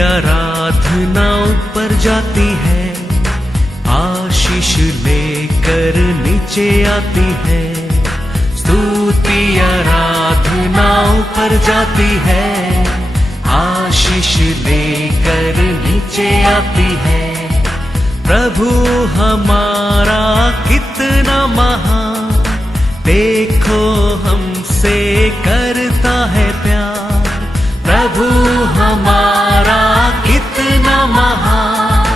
आराधना ऊपर जाती है, आशीष लेकर नीचे आती है। स्तुति आराधना ऊपर जाती है, आशीष लेकर नीचे आती है। प्रभु हमारा कितना महान, देखो हमसे करता है प्यार। प्रभु हमारा कितना महान,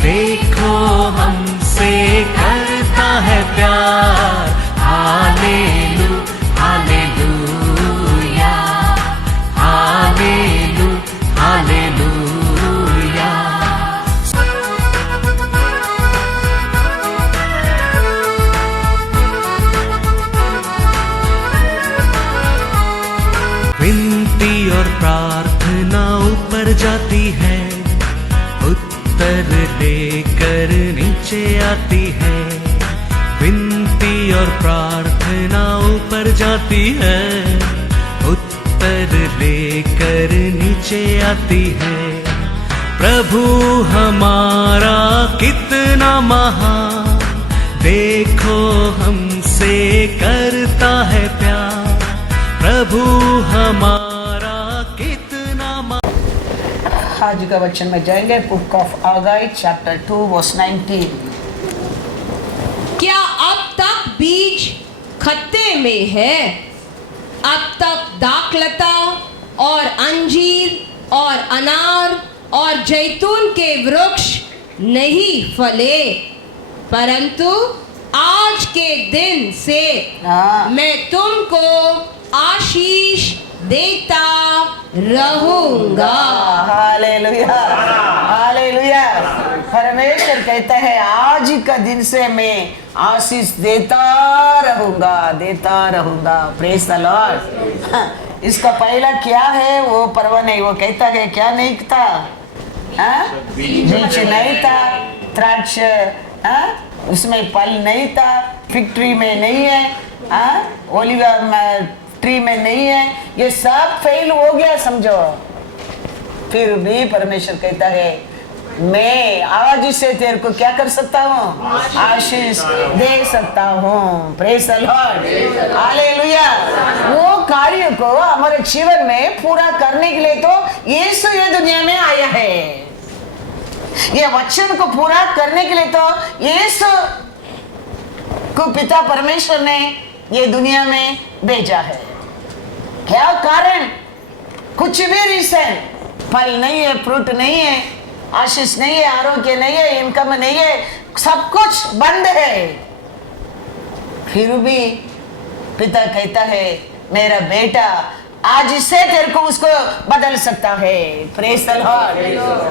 देखो हमसे करता है प्यार। हालेलू हालेलूया, हालेलू हालेलूया। विनती और प्रार्थना ऊपर जाती है, उत्तर लेकर नीचे आती है। विनती और प्रार्थना ऊपर जाती है, उत्तर लेकर नीचे आती है। प्रभु हमारा कितना महान, देखो हमसे करता है प्यार। प्रभु हमारा कितना आज का वचन में जाएंगे बुक ऑफ आगाई चैप्टर 2 वर्स 19। क्या अब तक बीज खत्ते में है? अब तक दाखलता और अंजीर और अनार और जैतून के वृक्ष नहीं फले, परंतु आज के दिन से मैं तुमको आशीष देता रहूंगा। Hallelujah hallelujah. परमेश्वर कहता है आज का दिन से मैं आशीष देता रहूंगा। Praise the Lord. इसका पहला क्या है वो परवाह नहीं। वो कहता है क्या नहीं था, बीज नहीं था, द्राक्ष उसमें फल नहीं था, फिग ट्री में नहीं है, ओलिवा ट्री में नहीं है, ये सब फेल हो गया समझो। फिर भी परमेश्वर कहता है मैं आज से तेरे को क्या कर सकता हूँ, आशीष दे सकता हूँ। Praise the Lord hallelujah. वो कार्य को हमारे जीवन में पूरा करने के लिए तो यीशु ये दुनिया में आया है। ये वचन को पूरा करने के लिए तो यीशु को पिता परमेश्वर ने ये दुनिया में भेजा है। क्या कारण? कुछ भी रीजन, फल नहीं है, फ्रूट नहीं है, आशीष नहीं है, आरोग्य नहीं है, इनकम नहीं है, सब कुछ बंद है। फिर भी पिता कहता है मेरा बेटा आज से तेरे को उसको बदल सकता है। Praise the Lord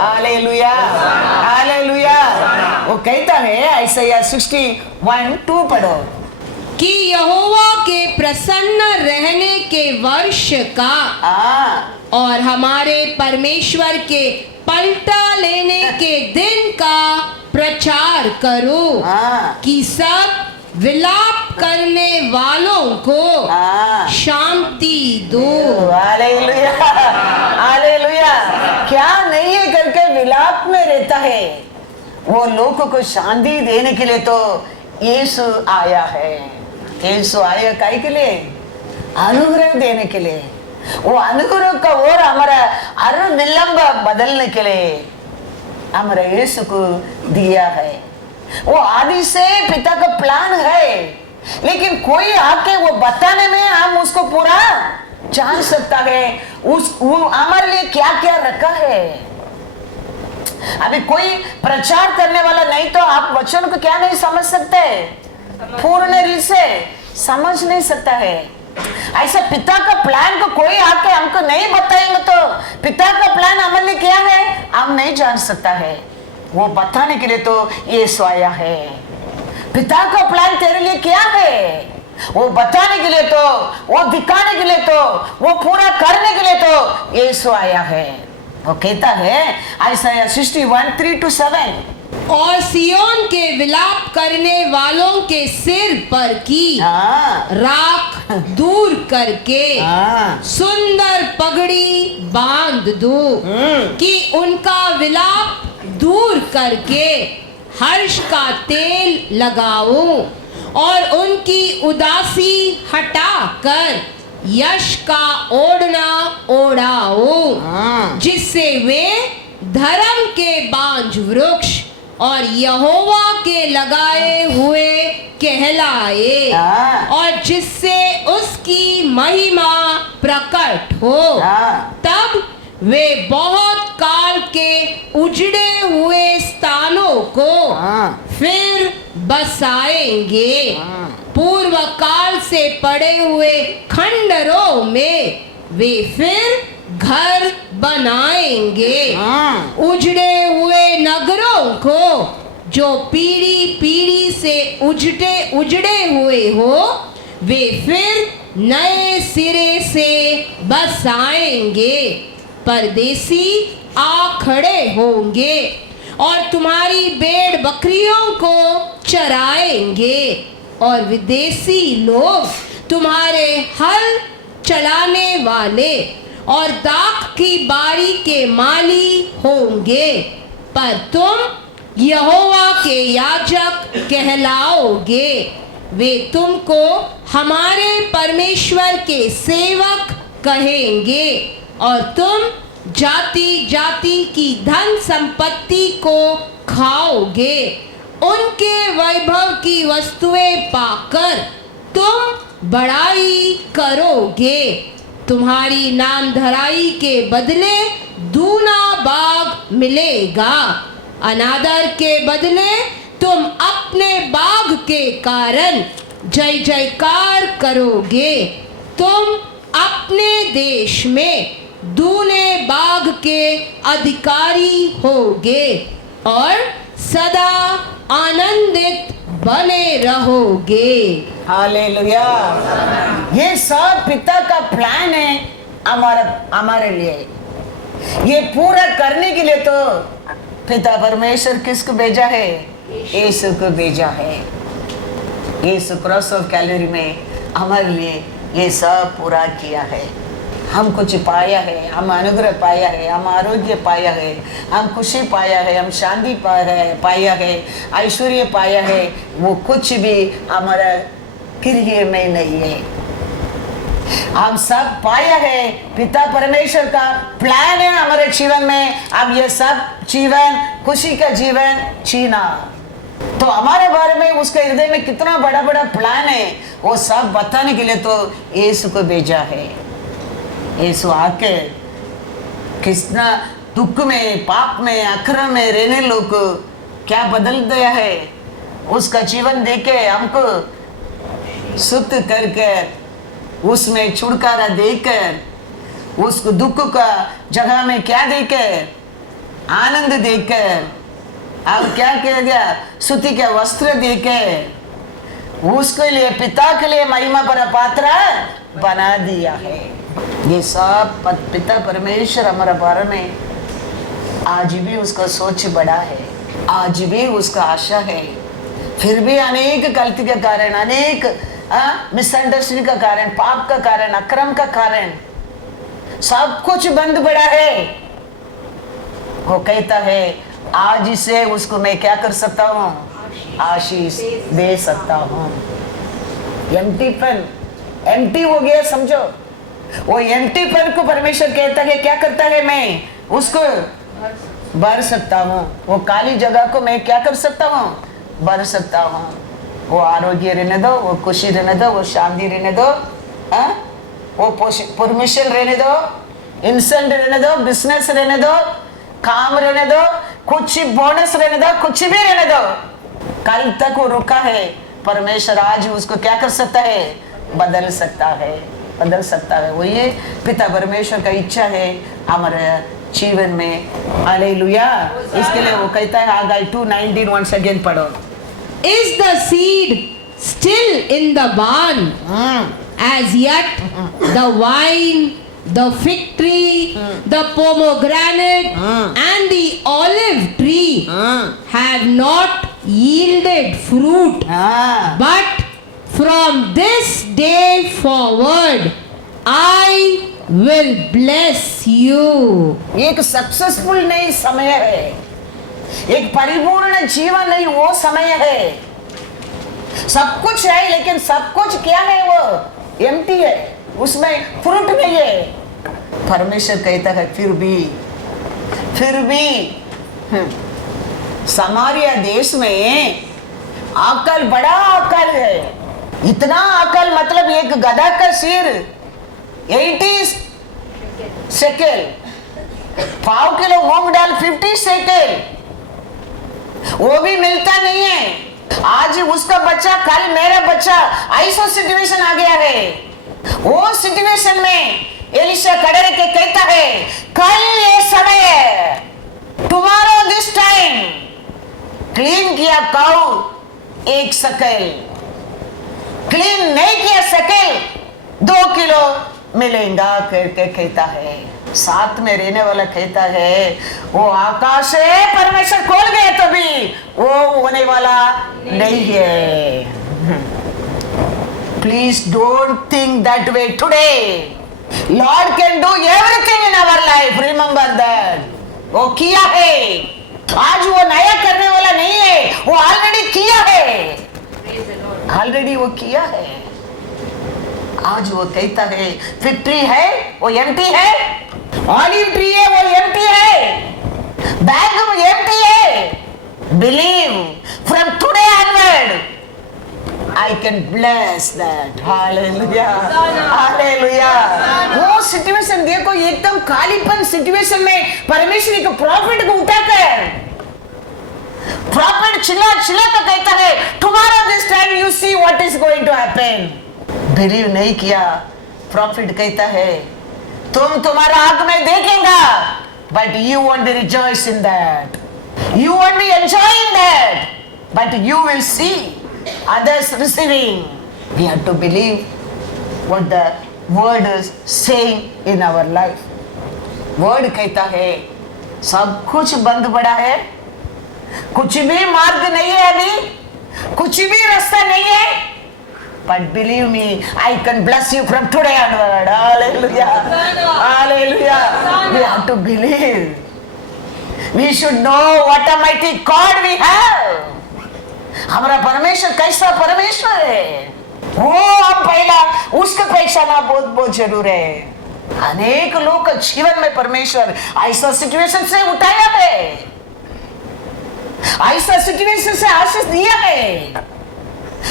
hallelujah hallelujah. वो कहता है Isaiah 61:2 पढ़ो कि यहोवा के प्रसन्न रहने के वर्ष का और हमारे परमेश्वर के पलटा लेने के दिन का प्रचार करो कि सब विलाप करने वालों को शांति दो। Hallelujah hallelujah. क्या नहीं है करके विलाप में रहता है, वो लोगों को शांति देने के लिए तो यीशु आया है। यीशु आया काहे के लिए? अनुग्रह देने के लिए। वो अनुग्रह का और हमारा अरु निलंब बदलने के लिए हमारे यीशु को दिया है। वो आदि से पिता का प्लान है, लेकिन कोई आके वो बताने में हम उसको पूरा जान सकता है वो हमारे लिए क्या क्या रखा है। अभी कोई प्रचार करने वाला नहीं तो आप वचन को क्या नहीं समझ सकते, पूर्ण रीत से समझ नहीं सकता है। ऐसा पिता का प्लान को कोई आके हमको नहीं बताएंगे तो पिता का प्लान हमारे लिए क्या है हम नहीं जान सकता है। वो बताने के लिए तो यीशु आया है। पिता का प्लान तेरे लिए क्या है वो बताने के लिए तो, वो दिखाने के लिए तो, वो पूरा करने के लिए तो यीशु आया है। वो कहता है Isaiah 61:3-7 और सियोन के विलाप करने वालों के सिर पर की राख दूर करके सुंदर पगड़ी बांध दूं कि उनका विलाप दूर करके हर्ष का तेल लगाऊं और उनकी उदासी हटाकर यश का ओढ़ना ओढ़ाऊं, जिससे वे धर्म के बांझ वृक्ष और यहोवा के लगाए हुए कहलाए और जिससे उसकी महिमा प्रकट हो। तब वे बहुत काल के उजड़े हुए स्थानों को फिर बसाएंगे, पूर्व काल से पड़े हुए खंडरों में वे फिर घर बनाएंगे। उजड़े हुए नगरों को जो पीढ़ी पीढ़ी से उजड़े हुए हो, वे फिर नए सिरे से बसाएंगे। परदेसी आ खड़े होंगे और तुम्हारी भेड़ बकरियों को चराएंगे और विदेशी लोग तुम्हारे हल चलाने वाले और दाख की बारी के माली होंगे, पर तुम यहोवा के याजक कहलाओगे। वे तुमको हमारे परमेश्वर के सेवक कहेंगे और तुम जाति जाति की धन संपत्ति को खाओगे। उनके वैभव की वस्तुएं पाकर तुम बड़ाई करोगे। तुम्हारी नामधराई के बदले दूना बाग मिलेगा। अनादर के बदले तुम अपने बाग के कारण जय जयकार करोगे। तुम अपने देश में दूने बाग के अधिकारी होगे और सदा आनंदित बने रहोगे। हालेलुया। ये सब पिता का प्लान है हमारे लिए। ये पूरा करने के लिए तो पिता परमेश्वर किसको भेजा है? यीशु को भेजा है। यीशु क्रॉस ऑफ कैलवरी में हमारे लिए ये सब पूरा किया है। हम कुछ पाया है, हम अनुग्रह पाया है, हम आरोग्य पाया है, हम खुशी पाया है, हम शांति पाया है, ऐश्वर्य पाया है। वो कुछ भी हमारा क्रिया में नहीं है। हम सब पाया है। पिता परमेश्वर का प्लान है हमारे जीवन में। अब ये सब जीवन, खुशी का जीवन जीना, तो हमारे बारे में उसके हृदय में कितना बड़ा बड़ा प्लान है, वो सब बताने के लिए तो यीशु को भेजा है। यीशु आके कितना दुख में, पाप में, अक्रम में रहने लोग को क्या बदल दिया है। उसका जीवन देके हमको शुद्ध करके, उसमें छुटकारा देकर, उसको दुख का जगह में क्या देकर, आनंद देकर, अब क्या किया गया, स्तुति के वस्त्र देकर उसके लिए, पिता के लिए महिमा पर पात्र बना दिया है। ये सब पिता परमेश्वर हमारे बारे में आज भी उसका सोच बड़ा है, आज भी उसका आशा है। फिर भी अनेक गलती के कारण, अनेक मिसअंडरस्टैंडिंग का कारण, पाप का कारण, अक्रम का कारण, सब कुछ बंद पड़ा है। वो कहता है आज से उसको मैं क्या कर सकता हूँ? आशीष दे सकता हूँ। एम्प्टीपन, एम्प्टी हो गया समझो। वो एम्प्टीपन को परमेश्वर कहता है क्या करता है? मैं उसको भर सकता हूँ। वो काली जगह को मैं क्या कर सकता हूँ? भर सकता हूँ। वो आरोग्य रहने दो, वो खुशी रहने दो, वो शांति रहने दो, वो परमिशन रहने दो, इंसेंट रहने दो, बिजनेस रहने दो, काम रहने दो, कुछ बोनस रहने दो, कुछ भी रहने दो। कल तक वो रुका है, परमेश्वर आज उसको क्या कर सकता है? बदल सकता है, बदल सकता है। वो ये पिता परमेश्वर का इच्छा है हमारे जीवन में। हालेलुया। इसके लिए वो कहता है हागाई 2:19 once again पढ़ो। Is the seed still in the barn? As yet the wine, the fig tree, the pomegranate and the olive tree have not yielded fruit. But from this day forward I will bless you. एक successful नहीं समय है, एक परिपूर्ण जीवन नहीं वो समय है। सब कुछ है लेकिन सब कुछ क्या है, वो एम्प्टी है, उसमें फ्रूट नहीं है। परमेश्वर कहता है फिर भी समारिया देश में अकल, बड़ा अकल है। इतना अकल मतलब एक गधा का सिर 80 शेकेल, 5 किलो मूंग दाल 50 शेकेल, वो भी मिलता नहीं है। आज उसका बच्चा, कल मेरा बच्चा, ऐसा सिचुएशन आ गया है। वो सिचुएशन में एलिशा खड़े रह के कहता है, कल ये समय, टुमारो दिस टाइम, क्लीन किया काऊ 1 शेकेल, क्लीन नहीं किया शेकेल 2 किलो मिलेगा करके कहता है। साथ में रहने वाला कहता है, वो आकाश है, परमेश्वर खोल गए तो भी वो होने वाला नहीं है। Please don't think that way today. Lord can do everything in our life, remember that. वो किया है, आज वो नया करने वाला नहीं है, वो ऑलरेडी किया है, ऑलरेडी वो किया है। आज वो कहता है फिग ट्री है, वो एम्प्टी है, ऑलिव ट्री है, वो एम्प्टी है, बैग एम्प्टी है। Believe from today onward I can bless that. Hallelujah. Hallelujah. वो सिचुएशन देखो, एकदम खालीपन सिचुएशन में परमेश्वर के प्रॉफिट को उठाकर, प्रॉफिट चिल्ला कर कहता है, tomorrow this time you see what is going to happen. Believe नहीं किया, प्रॉफिट कहता है तुम तुम्हारा आंख में देखेगा, but you won't be rejoice in that. You won't be enjoying that, but you will see others receiving. We have to believe what the word is saying in our life. Word कहता है सब कुछ बंद पड़ा है, कुछ भी मार्ग नहीं है, अभी कुछ भी रास्ता नहीं है, but believe me, I can bless you from today onward. Hallelujah. Hallelujah. We have to believe. We should know what a mighty God we have. हमारा परमेश्वर कैसा परमेश्वर है, वो हम पहला उसका पहचाना बहुत जरूर है। अनेक लोग का जीवन में परमेश्वर ऐसा सिचुएशन से उठाया है, ऐसा सिचुएशन से आशीष दिया है।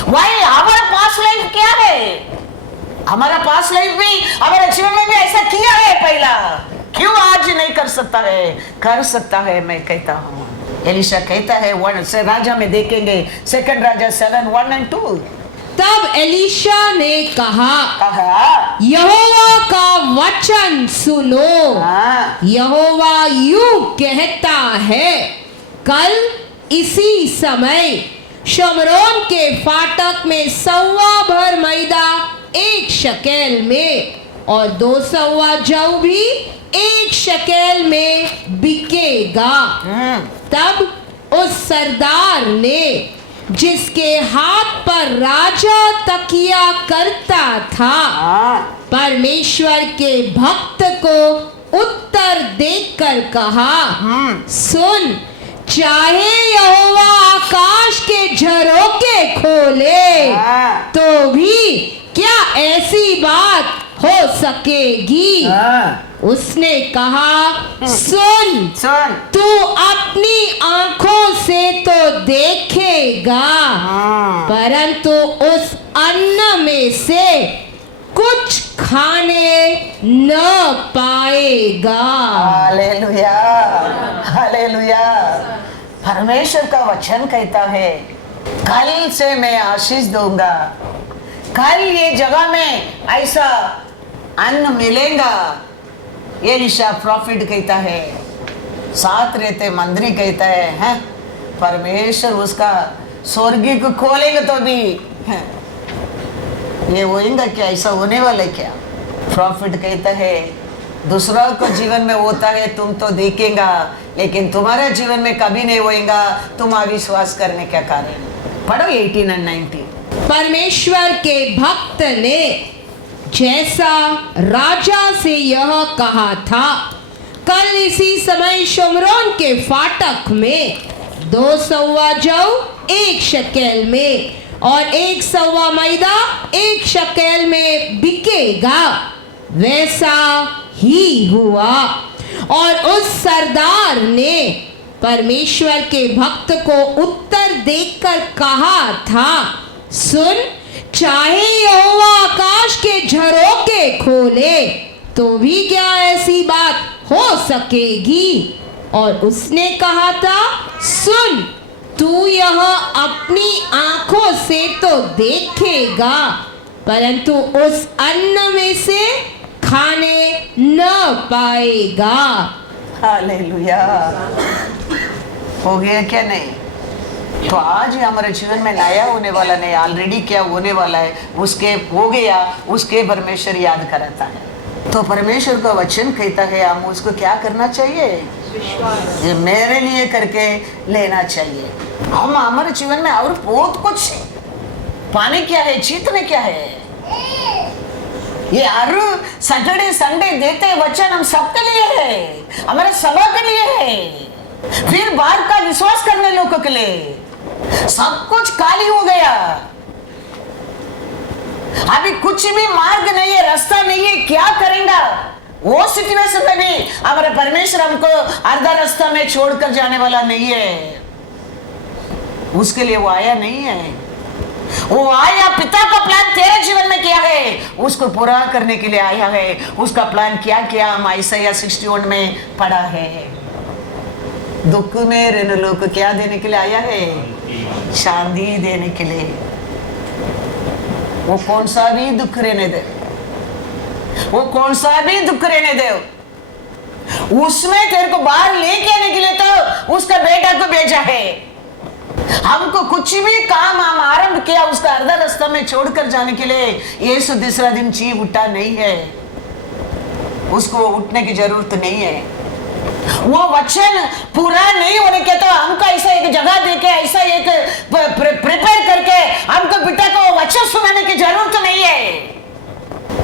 वही हमारा पास्ट लाइफ क्या है, हमारा पास्ट लाइफ भी हमारे जीवन में भी ऐसा किया है पहला, क्यों आज नहीं कर सकता है? कर सकता है, मैं कहता हूँ। एलिशा कहता है 1 से राजा में देखेंगे 2 राजा 7:1-2। तब एलिशा ने कहा, यहोवा का वचन सुनो। यहोवा यूं कहता है, कल इसी समय शमरोन के फाटक में 1.25 भर मैदा 1 शकेल में और 2 सवा जौ भी 1 शकेल में बिकेगा। तब उस सरदार ने, जिसके हाथ पर राजा तकिया करता था, परमेश्वर के भक्त को उत्तर देकर कहा, सुन, चाहे यहोवा आकाश के झरोखे खोले तो भी क्या ऐसी बात हो सकेगी? उसने कहा, सुन, तू अपनी आंखों से तो देखेगा, परंतु उस अन्न में से कुछ खाने न पाएगा। Hallelujah, hallelujah. परमेश्वर का वचन कहता है, कल से मैं आशीष दूंगा, कल ये जगह में ऐसा अन्न मिलेगा। एलिशा प्रॉफिट कहता है, साथ रहते मंत्री कहता है, परमेश्वर उसका स्वर्गी को खोलेंगे तो भी ये होएगा क्या? ऐसा होने वाला क्या? प्रॉफिट कहता है, दूसरा को जीवन में होता है तुम तो देखेगा, लेकिन तुम्हारे जीवन में कभी नहीं होएगा। तुम अविश्वास करने क्या कारण? पढ़ो 18 और 19। परमेश्वर के भक्त ने जैसा राजा से यह कहा था। कल इसी समय शमरोन के फाटक में 2 सौवा जौ 1 शकेल में और 1 सौवा मैदा 1 शकेल में बिकेगा। वैसा ही हुआ। और उस सरदार ने परमेश्वर के भक्त को उत्तर देकर कहा था, सुन, चाहे यहोवा आकाश के झरोखे खोले तो भी क्या ऐसी बात हो सकेगी। और उसने कहा था, सुन, तू यह अपनी आंखों से तो देखेगा, परंतु उस अन्न में से खाने न पाएगा। हालेलुया। हो गया क्या? नहीं तो आज ही हमारे जीवन में नया होने वाला नहीं, ऑलरेडी क्या होने वाला है उसके हो गया, उसके परमेश्वर याद कराता है। तो परमेश्वर का वचन कहता है हम उसको क्या करना चाहिए? ये मेरे लिए करके लेना चाहिए। हम हमारे जीवन में और बहुत कुछ है। पानी क्या है, जीतने क्या है, ये हर सैटरडे संडे देते वचन हम सबके लिए है, हमारे सभा के लिए है, फिर बाहर का विश्वास करने लोगों के लिए। सब कुछ खाली हो गया, अभी कुछ भी मार्ग नहीं है, रास्ता नहीं है, क्या करेंगे? वो सिचुएशन में भी हमारे परमेश्वर हमको आधा रास्ता में छोड़कर जाने वाला नहीं है। उसके लिए वो आया नहीं है। वो आया, पिता का प्लान तेरे जीवन में क्या है उसको पूरा करने के लिए आया है। उसका प्लान क्या किया हम Isaiah 61 में पढ़ा है। दुख में रहने लोगों को क्या देने के लिए आया है? शांति देने के लिए। वो कौन सा भी दुख रहने दे, वो कौन सा भी दुख रहने दे, उसमें तेरे को बाहर लेके आने के लिए तो उसका बेटा को भेजा है। हमको कुछ भी काम हम आरंभ किया उसका आधा रास्ता में छोड़कर जाने के लिए यीशु दूसरा दिन जी उठा नहीं है, उसको उठने की जरूरत नहीं है। वो वचन पूरा नहीं होने के तो हमको ऐसा एक जगह देके ऐसा एक प्रिपेयर करके हमको पिता को वचन सुनाने की जरूरत नहीं है।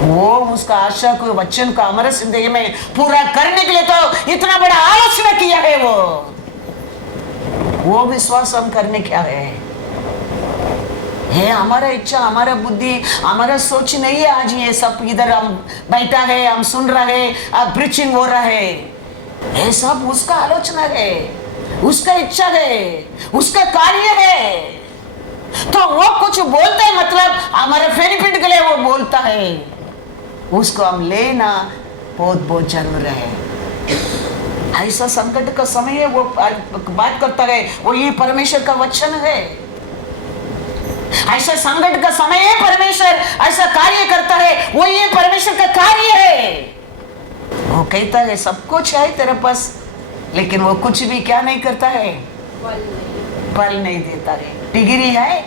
वो उसका आशा को वचन को हमारे जिंदगी में पूरा करने के लिए तो इतना बड़ा आलोचना किया है। वो विश्वास हम करने क्या है हमारा इच्छा, हमारा बुद्धि, हमारा सोच नहीं है। आज ये सब इधर हम बैठा है, हम सुन रहे, अब प्रीचिंग हो रहा है, ये सब उसका आलोचना है, उसका इच्छा है, उसका कार्य है। तो वो कुछ बोलता है मतलब हमारे बेनिफिट के लिए वो बोलता है, उसको हम लेना बहुत बहुत जरूरी है। ऐसा संकट का समय है, वो बात करता है, वो ये परमेश्वर का वचन है। ऐसा संकट का समय है, परमेश्वर ऐसा कार्य करता है, वो ये परमेश्वर का कार्य है। वो कहता है सब कुछ है तेरे पास, लेकिन वो कुछ भी क्या नहीं करता है, फल नहीं देता है। डिग्री है,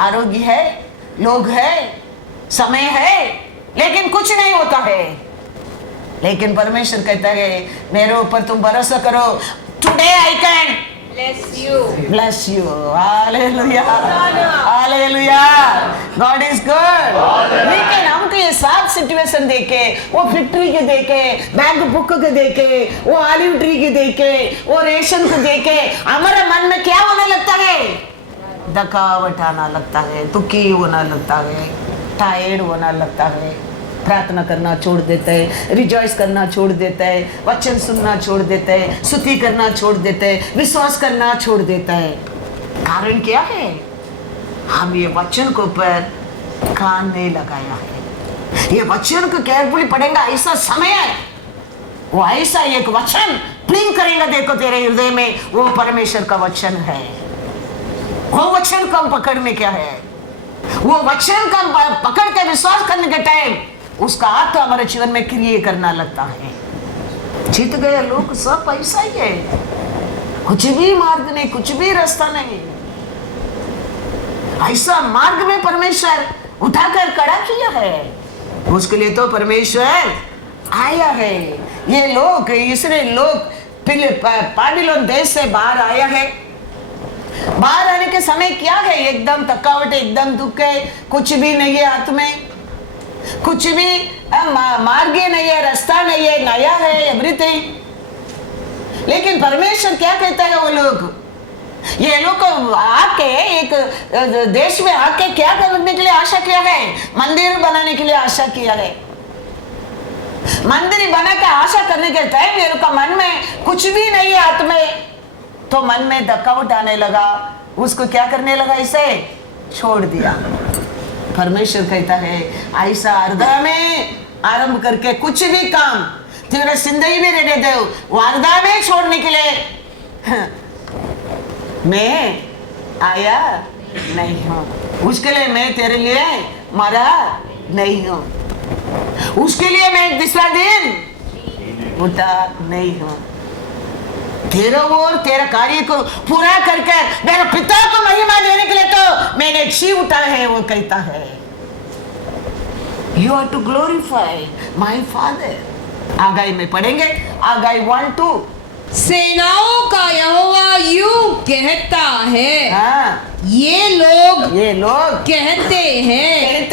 आरोग्य है, लोग है, समय है, लेकिन कुछ नहीं होता है। लेकिन परमेश्वर कहता है मेरे ऊपर तुम भरोसा करो, today I can bless you, hallelujah, hallelujah, God is good। लेकिन हमको ये सब सिचुएशन देखे, वो फैक्ट्री के देखे, बैंक बुक के देखे, वो ऑलिव ट्री के देखे, वो रेशन को देखे, हमारे मन में क्या होने लगता है? थकावट आना लगता है, दुखी होना लगता है, टायर्ड होना लगता है, प्रार्थना करना छोड़ देते हैं, रिजॉइस करना छोड़ देते हैं, वचन सुनना छोड़ देते हैं, स्तुति करना छोड़ देते हैं, विश्वास करना छोड़ देता है। कारण क्या है? हम ये वचन को ऊपर कान नहीं लगाया है। ये वचन को केयरफुली पढ़ेंगे, ऐसा समय है, वो ऐसा एक वचन प्लिंग करेगा, देखो तेरे हृदय में वो परमेश्वर का वचन है। वो वचन को हम पकड़ने क्या है, वो वचन का पकड़ के विश्वास करने के टाइम उसका हाथ हमारे जीवन में क्रिया करना लगता है। जीत गए लोग सब ऐसा ही है, कुछ भी मार्ग नहीं, कुछ भी रास्ता नहीं। ऐसा मार्ग में परमेश्वर उठाकर खड़ा किया है, उसके लिए तो परमेश्वर आया है। ये लोग, इसराइल लोग बाबिलोन देश से बाहर आया है। बाहर आने के समय क्या है? एकदम थकावट, एकदम दुख है, कुछ भी नहीं है हाथ में। कुछ भी मार्ग नहीं है, रास्ता नहीं है, नया है एवरीथिंग। लेकिन परमेश्वर क्या कहता है, वो लोग ये लोग आके एक देश में आके क्या करने के लिए आशा किया है, मंदिर बनाने के लिए आशा किया है। मंदिर बना के आशा करने के टाइम ये लोग का मन में कुछ भी नहीं है हाथ में, तो मन में धक्का उठाने लगा, उसको क्या करने लगा, इसे छोड़ दिया। परमेश्वर कहता है ऐसा अर्धा में आरंभ करके कुछ भी काम तेरे जिंदगी में रहने दो, वो अर्धा में छोड़ने के लिए मैं आया नहीं हूं। उसके लिए मैं तेरे लिए मरा नहीं हूं, उसके लिए मैं दूसरा दिन उठा नहीं हूं। तेरा और तेरा कार्य को पूरा करके मेरे पिता को महिमा देने के लिए तो मैंने जी उठा है, वो कहता है you are to glorify my father. आगाई में पढ़ेंगे, आगाई 1-2। सेनाओं का यहोवा यूं कहता है, हाँ, ये लोग कहते हैं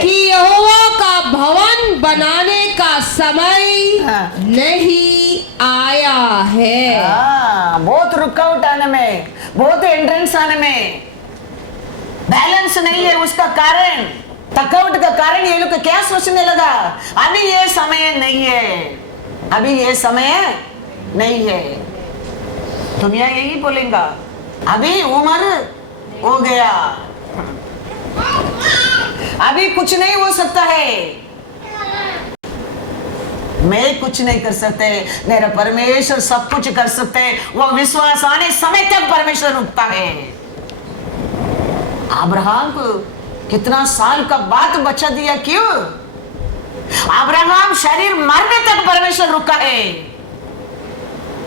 कि यहोवा का भवन बनाने का समय हाँ। नहीं आया है। बहुत रुकावट आने में, बहुत एंट्रेंस आने में, बैलेंस नहीं है। उसका कारण, थकावट का कारण ये लोग क्या सोचने लगा, अभी ये समय नहीं है, अभी ये समय नहीं है। दुनिया यही बोलेगा अभी उम्र हो गया, अभी कुछ नहीं हो सकता है, मैं कुछ नहीं कर सकते, मेरा परमेश्वर सब कुछ कर सकते हैं। वो विश्वास आने समय तक परमेश्वर रुकता है। अब्राहम को कितना साल का बाद बचा दिया, क्यों? अब्राहम शरीर मरने तक परमेश्वर रुका है।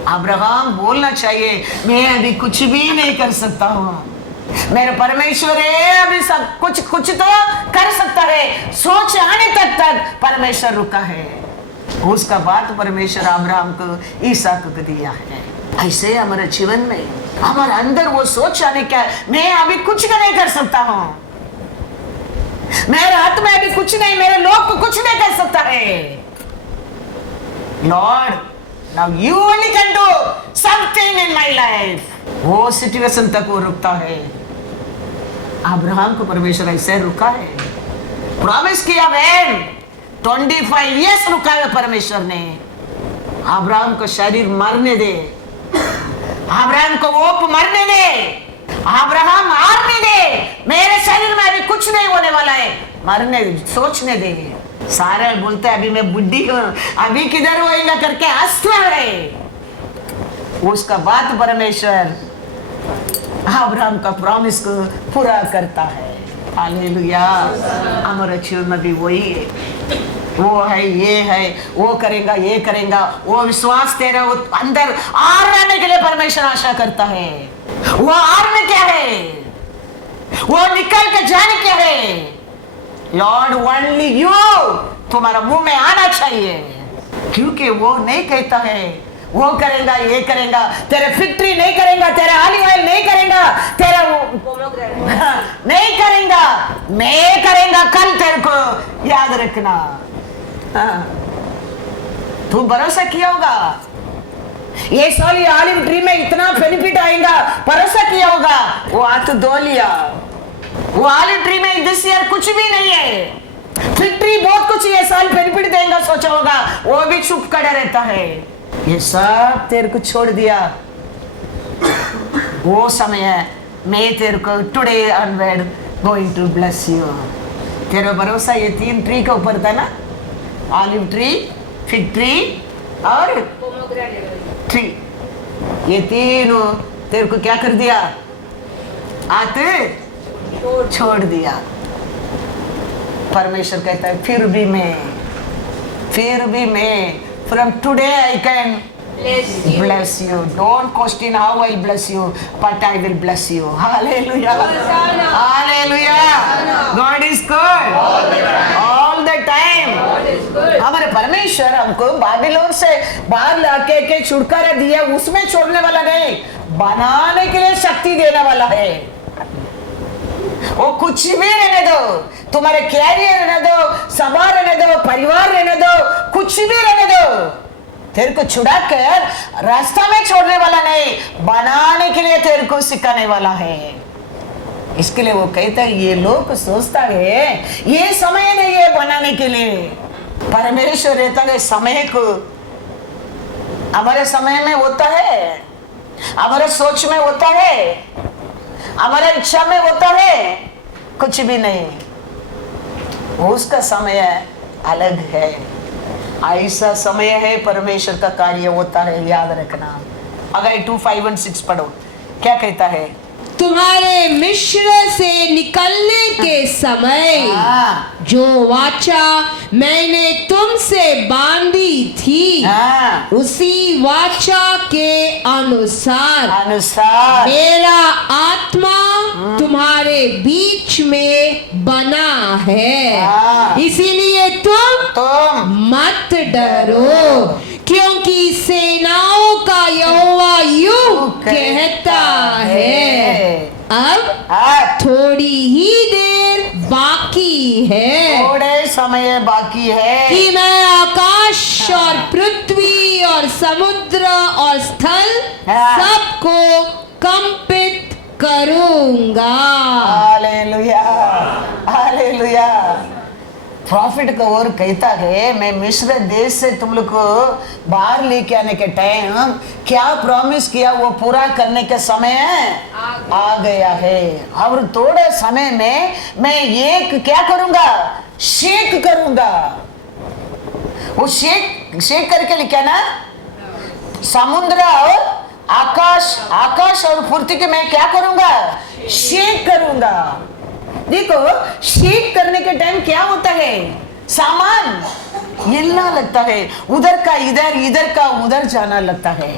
अब्राहम बोलना चाहिए मैं अभी कुछ भी नहीं कर सकता हूं, मेरा परमेश्वर है, अभी सब कुछ तो कर सकता है। सोच आने तक परमेश्वर रुका है। उसका बाद परमेश्वर अब्राहम को इसहाक को दिया है। ऐसे हमारे जीवन में हमारे अंदर वो सोच आने का, मैं अभी कुछ नहीं कर सकता हूं, मेरे हाथ में अभी कुछ नहीं, मेरे लोग को कुछ नहीं कर सकता है। Lord, now you only can do something in my life। वो सिचुएशन तक वो रुकता है। अब्राहम को परमेश्वर ऐसे रुका है, प्रॉमिस किया वैन 25 years रुका है परमेश्वर ने। अब्राहम को शरीर मरने दे, अब्राहम को वो मरने दे, अब्राहम हारने दे, मेरे शरीर में अभी कुछ नहीं होने वाला है, मरने सोचने दे। सारे बोलते अभी मैं बुढ़ी हूं, अभी किधर होएगा करके हंसता है। उसका बाद परमेश्वर अब्राहम का प्रॉमिस को पूरा करता है। हालेलुया। हमारे जीवन में भी वही है, वो है, ये है, वो करेगा, ये करेगा। वो विश्वास तेरा अंदर आर रहने के लिए परमेश्वर आशा करता है। वो आर में क्या है, वो निकल के जाने क्या है। लॉर्ड ओनली यू, तुम्हारा मुंह में आना चाहिए, क्योंकि वो नहीं कहता है वो करेगा, ये करेगा, तेरे फैक्ट्री नहीं करेगा, तेरा ऑलिव ऑयल नहीं करेगा, तेरा वो नहीं करेगा, मैं करेगा कल, तेरे को याद रखना। तू भरोसा किया होगा ये साल ये ऑलिव ट्री में इतना बेनिफिट आएगा, भरोसा किया होगा, वो हाथ धो लिया। वो ऑलिव ट्री में दिस ईयर कुछ भी नहीं है, फैक्ट्री बहुत कुछ ये साल बेनिफिट देगा सोचा होगा, वो भी चुप खड़ा रहता है। ये सब तेरे को छोड़ दिया। वो समय है मैं तेरे को today onward going to bless you. तेरा भरोसा ये 3 ट्री के ऊपर था ना, ऑलिव ट्री, फिग ट्री और ट्री, ये तीनों तेरे को क्या कर दिया, आते छोड़ दिया। परमेश्वर कहता है फिर भी मैं from today I can bless you. Don't question how I'll bless you, but I will bless you. Hallelujah. Hallelujah. God is good all the time. हमारे परमेश्वर हमको बाबिलोन से बाहर लाके के छुटकारा दिया, उसमें छोड़ने वाला नहीं, बनाने के लिए शक्ति देने वाला है। वो कुछ भी रहने दो, तुम्हारे कैरियर रहने दो, सभा रहने दो, परिवार रहने दो, कुछ भी रहने दो, तेरे को छुड़ा कर रास्ता में छोड़ने वाला नहीं, बनाने के लिए तेरे को सिखाने वाला है। इसके लिए वो कहता है, ये लोग सोचता है ये समय नहीं है बनाने के लिए। परमेश्वर रहता है समय को, हमारे समय में होता है, हमारे सोच में होता है, हमारे इच्छा में होता है, कुछ भी नहीं। उसका समय अलग है, ऐसा समय है परमेश्वर का कार्य होता है, याद रखना। अगर 2:5-6 पढ़ो, क्या कहता है? तुम्हारे मिस्र से निकलने के समय जो वाचा मैंने तुमसे बांधी थी, उसी वाचा के अनुसार मेरा आत्मा तुम्हारे बीच में बना है। इसीलिए तुम मत डरो, क्योंकि सेनाओं का यहोवा यूं कहता है, अब थोड़ी ही देर बाकी है, थोड़े समय बाकी है कि मैं आकाश और पृथ्वी और समुद्र और स्थल सबको कंपित करूंगा। Hallelujah, hallelujah. प्रॉफिट का और कहता है, मैं मिस्र देश से तुम लोग को बाहर लेके आने के टाइम क्या प्रॉमिस किया वो पूरा करने के समय आ गया है। और थोड़े समय में मैं एक क्या करूंगा? शेक करूंगा। वो शेक करके लिखा ना, समुद्र और आकाश और पृथ्वी के मैं क्या करूंगा? शेक करूंगा। देखो, शेक करने के टाइम क्या होता है? सामान हिलना लगता है, उधर का इधर, इधर का उधर जाना लगता है।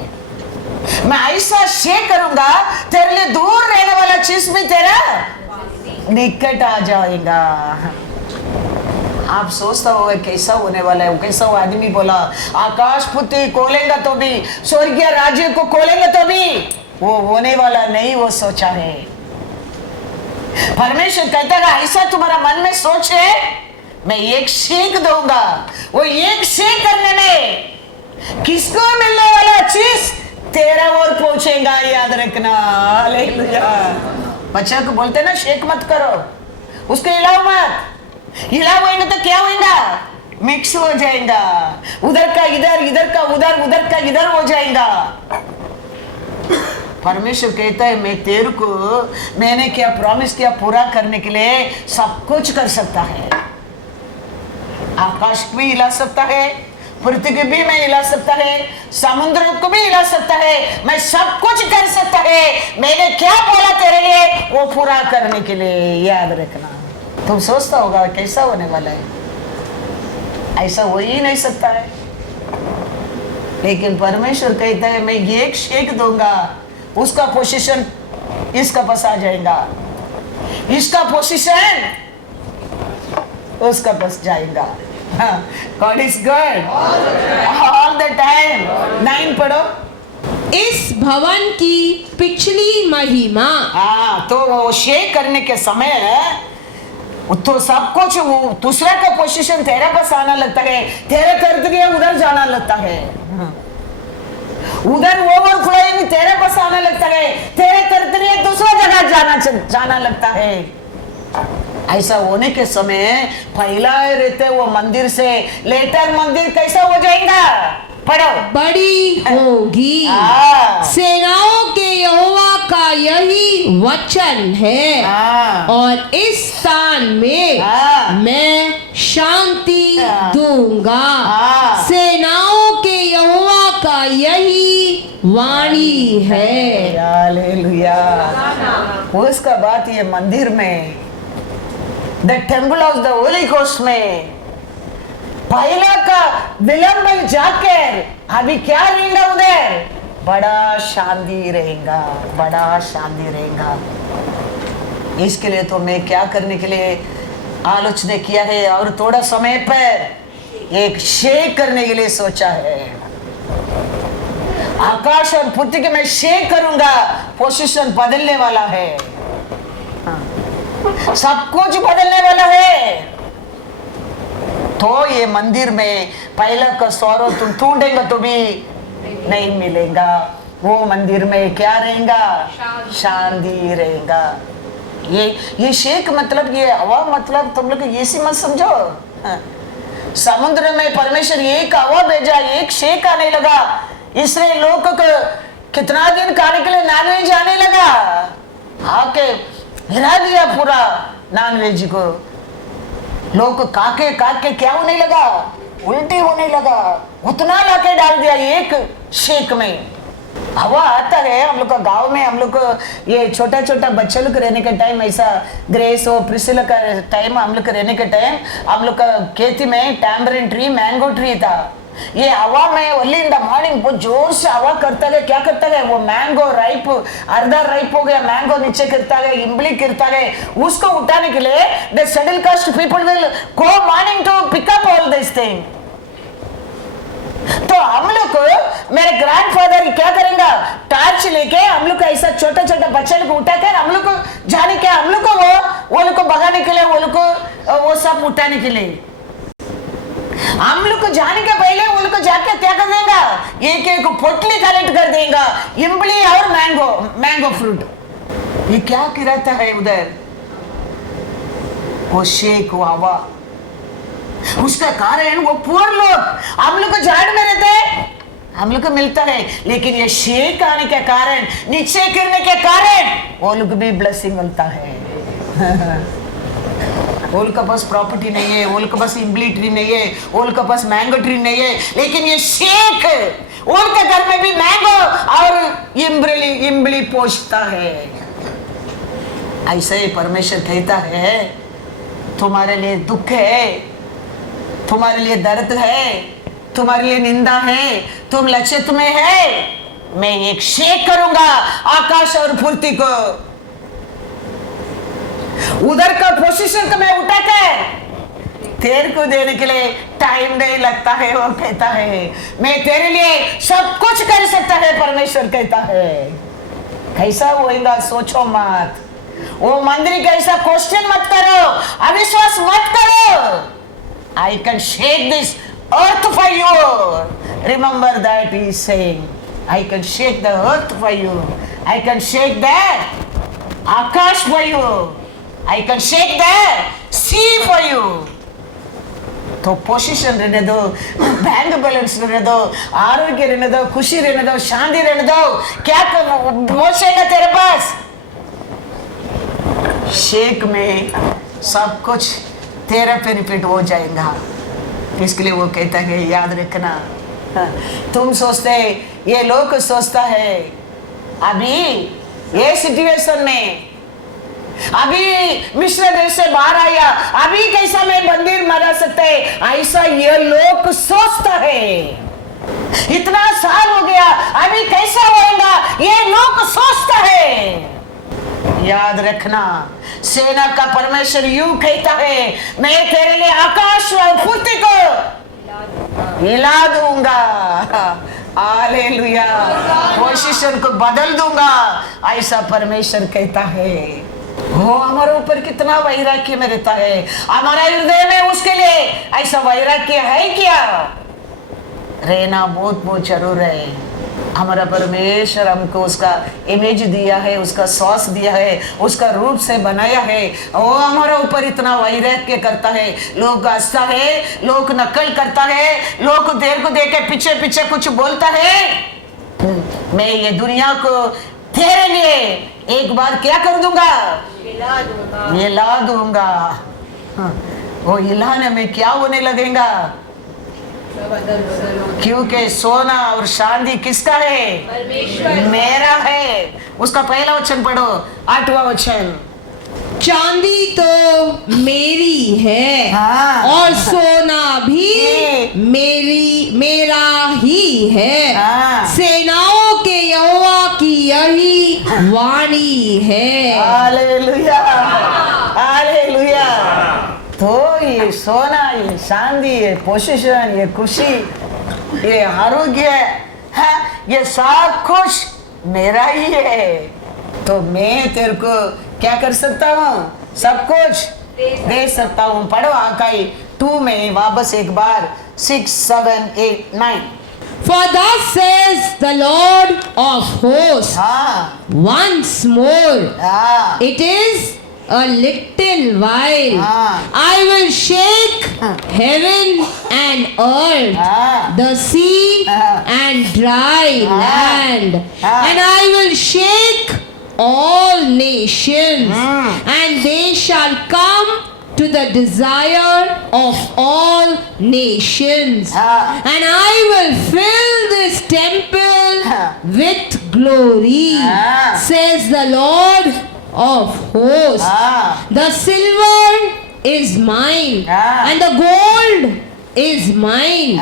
मैं ऐसा शेक करूंगा, तेरे लिए दूर रहने वाला चीज भी तेरा निकट आ जाएगा। आप सोचता होगा कैसा होने वाला है? कैसा वो आदमी बोला, आकाश पृथ्वी खोलेगा तो भी, स्वर्गीय राज्य को खोलेंगे तो भी, वो होने वाला नहीं, वो सोचा है। परमेश्वर कहता है, ऐसा तुम्हारा मन में सोच है, मैं एक शेक दूंगा। वो एक शेक करने में किसको मिलने वाला चीज तेरा ओर पहुंचेगा, याद रखना। हालेलुया। बच्चा को बोलते ना, शेक मत करो, उसको हिलाओ मत। हिलाओगे तो क्या होगा? मिक्स हो जाएगा, उधर का इधर, इधर का उधर, उधर का इधर हो जाएगा। परमेश्वर कहता है, मैं तेरे को मैंने क्या प्रॉमिस किया पूरा करने के लिए सब कुछ कर सकता है। आकाश को भी हिला सकता है, पृथ्वी को भी मैं हिला सकता है, समुद्र को भी हिला सकता है, मैं सब कुछ कर सकता है। मैंने क्या बोला तेरे लिए वो पूरा करने के लिए, याद रखना। तुम सोचता होगा कैसा होने वाला है? ऐसा हो ही नहीं सकता है। लेकिन परमेश्वर कहता है, मैं एक शेक दूंगा, उसका पोजीशन इसका पास आ जाएगा, इसका पोजीशन उसका पास जाएगा। God is good all the time। 9 पढ़ो। इस भवन की पिछली महिमा। तो वो शेक करने के समय तो सब कुछ वो दूसरा का पोजीशन तेरे पास आना लगता है, तेरे तरतरिया उधर जाना लगता है, उधर ओवर फ्लोइंग तेरे पास आने लगता है, तेरे तरतरिया दूसरा जगह जाना लगता है। ऐसा होने के समय पहला रहते वो मंदिर से लेटर मंदिर कैसा हो जाएगा? पढ़ो। बड़ी होगी, सेनाओं के यहोवा का यही वचन है, और इस स्थान में मैं शांति दूंगा। सेनाओं के यहोवा का यही वाणी है। हालेलुया। उसका बात ये मंदिर में, the temple of the Holi ghost में पहला का विलंब जाकर अभी क्या रहेगा? उधर बड़ा शांति रहेगा, बड़ा शांति रहेगा। इसके लिए तो मैं क्या करने के लिए आलोचना किया है, और थोड़ा समय पर एक शेक करने के लिए सोचा है। आकाश और पृथ्वी के मैं शेक करूंगा, पोजीशन बदलने वाला है। सब कुछ बदलने वाला है। तो ये मंदिर में पहला का सौरव तुम ढूंढेंगे तो भी नहीं मिलेगा। वो मंदिर में क्या रहेगा? शांति रहेगा। ये शेख मतलब ये हवा मतलब तुम लोग ऐसी मत समझो। समुद्र में परमेश्वर एक हवा भेजा, एक शेख आने लगा, इसलिए लोग को कितना दिन खाने के लिए नॉनवेज आने लगा, आके हिला दिया पूरा नॉनवेज को। लोग काके काके क्या होने लगा? उल्टी होने लगा। उतना लाके डाल दिया एक शेक में। हवा आता है हम लोग का गांव में, हम लोग को ये छोटा छोटा बच्चे लोग रहने के टाइम, ऐसा ग्रेस और प्रिसिला का टाइम, हम लोग रहने के टाइम हम लोग का खेती में टैम्बरिन ट्री, मैंगो ट्री था। ये हवा में अर्ली इन द मॉर्निंग बहुत जोर से हवा करता है। क्या करता है? वो मैंगो राइप, अर्धा राइप हो गया मैंगो नीचे गिरता है, इमली गिरता है, उसको उठाने के लिए the schedule cast people will go morning to pick up all this thing. तो हम लोग को मेरे ग्रैंडफादर क्या करेंगे? टार्च लेके हम लोग को ऐसा छोटा छोटा बच्चे को उठाकर हम लोग को जाने के, हम लोग को वो लोग को भगाने के लिए, वो लोग को वो सब उठाने के लिए, हम लोग को जाने के पहले वो लोग को जाके क्या कर देगा? एक एक पोटली कलेक्ट कर देगा, इमली और मैंगो फ्रूट। ये क्या गिराता है उधर? वो शेक, वो हवा, उसका कारण वो पुअर लोग, हम लोग को झाड़ में रहते हैं, हम लोग को मिलता है, लेकिन ये शेक आने के कारण, नीचे गिरने के कारण वो लोग भी ब्लेसिंग मिलता है। वो लोग का पास प्रॉपर्टी नहीं है, वो लोग का पास इमली ट्री नहीं है, वो लोग का पास मैंगो ट्री नहीं है, लेकिन ये शेक उनके घर में भी मैंगो और इमली पोषता है। ऐसे ही परमेश्वर कहता है, तुम्हारे लिए दुख है, तुम्हारे लिए दर्द है, तुम्हारे लिए निंदा है, तुम लक्षित में है, मैं एक शेक करूंगा आकाश और पृथ्वी को। उधर का पोजीशन को मैं उठाकर तेरे को देने के लिए टाइम नहीं लगता है। वो कहता है मैं तेरे लिए सब कुछ कर सकता है। परमेश्वर कहता है कैसा होएगा सोचो मत। वो मंदिर का ऐसा क्वेश्चन मत करो, अविश्वास मत करो। I can shake this earth for you. Remember that he is saying, I can shake the earth for you. I can shake the Akash for you. I can shake the sea for you. तो position रहने दो, bank balance रहने दो, आरोग्य रहने दो, खुशी रहने दो, शांति रहने दो। क्या पहुंचेगा तेरे पास? शेक में सब कुछ तेरा बेनिफिट हो जाएगा। इसके लिए वो कहता है याद रखना। तुम सोचते, ये लोग सोचता है अभी ये सिचुएशन में, अभी मिस्र देश से बाहर आया, अभी कैसा मैं मंदिर बना सकते है, ऐसा ये लोग सोचता है। इतना साल हो गया, अभी कैसा होएगा, ये लोग सोचता है। याद रखना, सेना का परमेश्वर यूं कहता है, मैं तेरे लिए आकाश और पृथ्वी को हिला दूंगा। हालेलुया। पोजीशन को बदल दूंगा, ऐसा परमेश्वर कहता है। वो हमारे ऊपर कितना वैराग्य में रहता है, हमारा हृदय में उसके लिए ऐसा वैराग्य है क्या? रहना बहुत बहुत जरूर है। हमारा परमेश्वर हमको उसका इमेज दिया है, उसका सॉस दिया है, उसका रूप से बनाया है। वो हमारे ऊपर इतना वैराग्य करता है। लोग हंसता है, लोग नकल करता है, लोग देर को देख के पीछे पीछे कुछ बोलता है। मैं ये दुनिया को तेरे लिए एक बार क्या कर दूंगा? हिला दूंगा। वो हिलाने में क्या होने लगेगा? क्योंकि सोना और चांदी किसका है? मेरा है। उसका पहला वचन पढ़ो, 8वां वचन। चांदी तो मेरी है, हाँ। और सोना भी मेरा ही है। हाँ। सेनाओं के यहोवा की यही वाणी है। Hallelujah, hallelujah. तो ये सोना, ये चांदी, ये पोजीशन, ये खुशी, ये आरोग्य है, ये सब कुछ मेरा ही है। तो मैं तेरे को क्या कर सकता हूँ? सब कुछ दे सकता हूँ। पढ़ो आकाई 2 में वापस एक बार 6, 7, 8, 9। For thus says the Lord of hosts, हाँ once more, हाँ it is a little while, हाँ I will shake heaven and earth, हाँ the sea and dry land, and I will shake all nations, and they shall come to the desire of all nations, हाँ and I will fill this temple with glory, says the Lord of hosts. हाँ The silver is mine, and the gold is mine,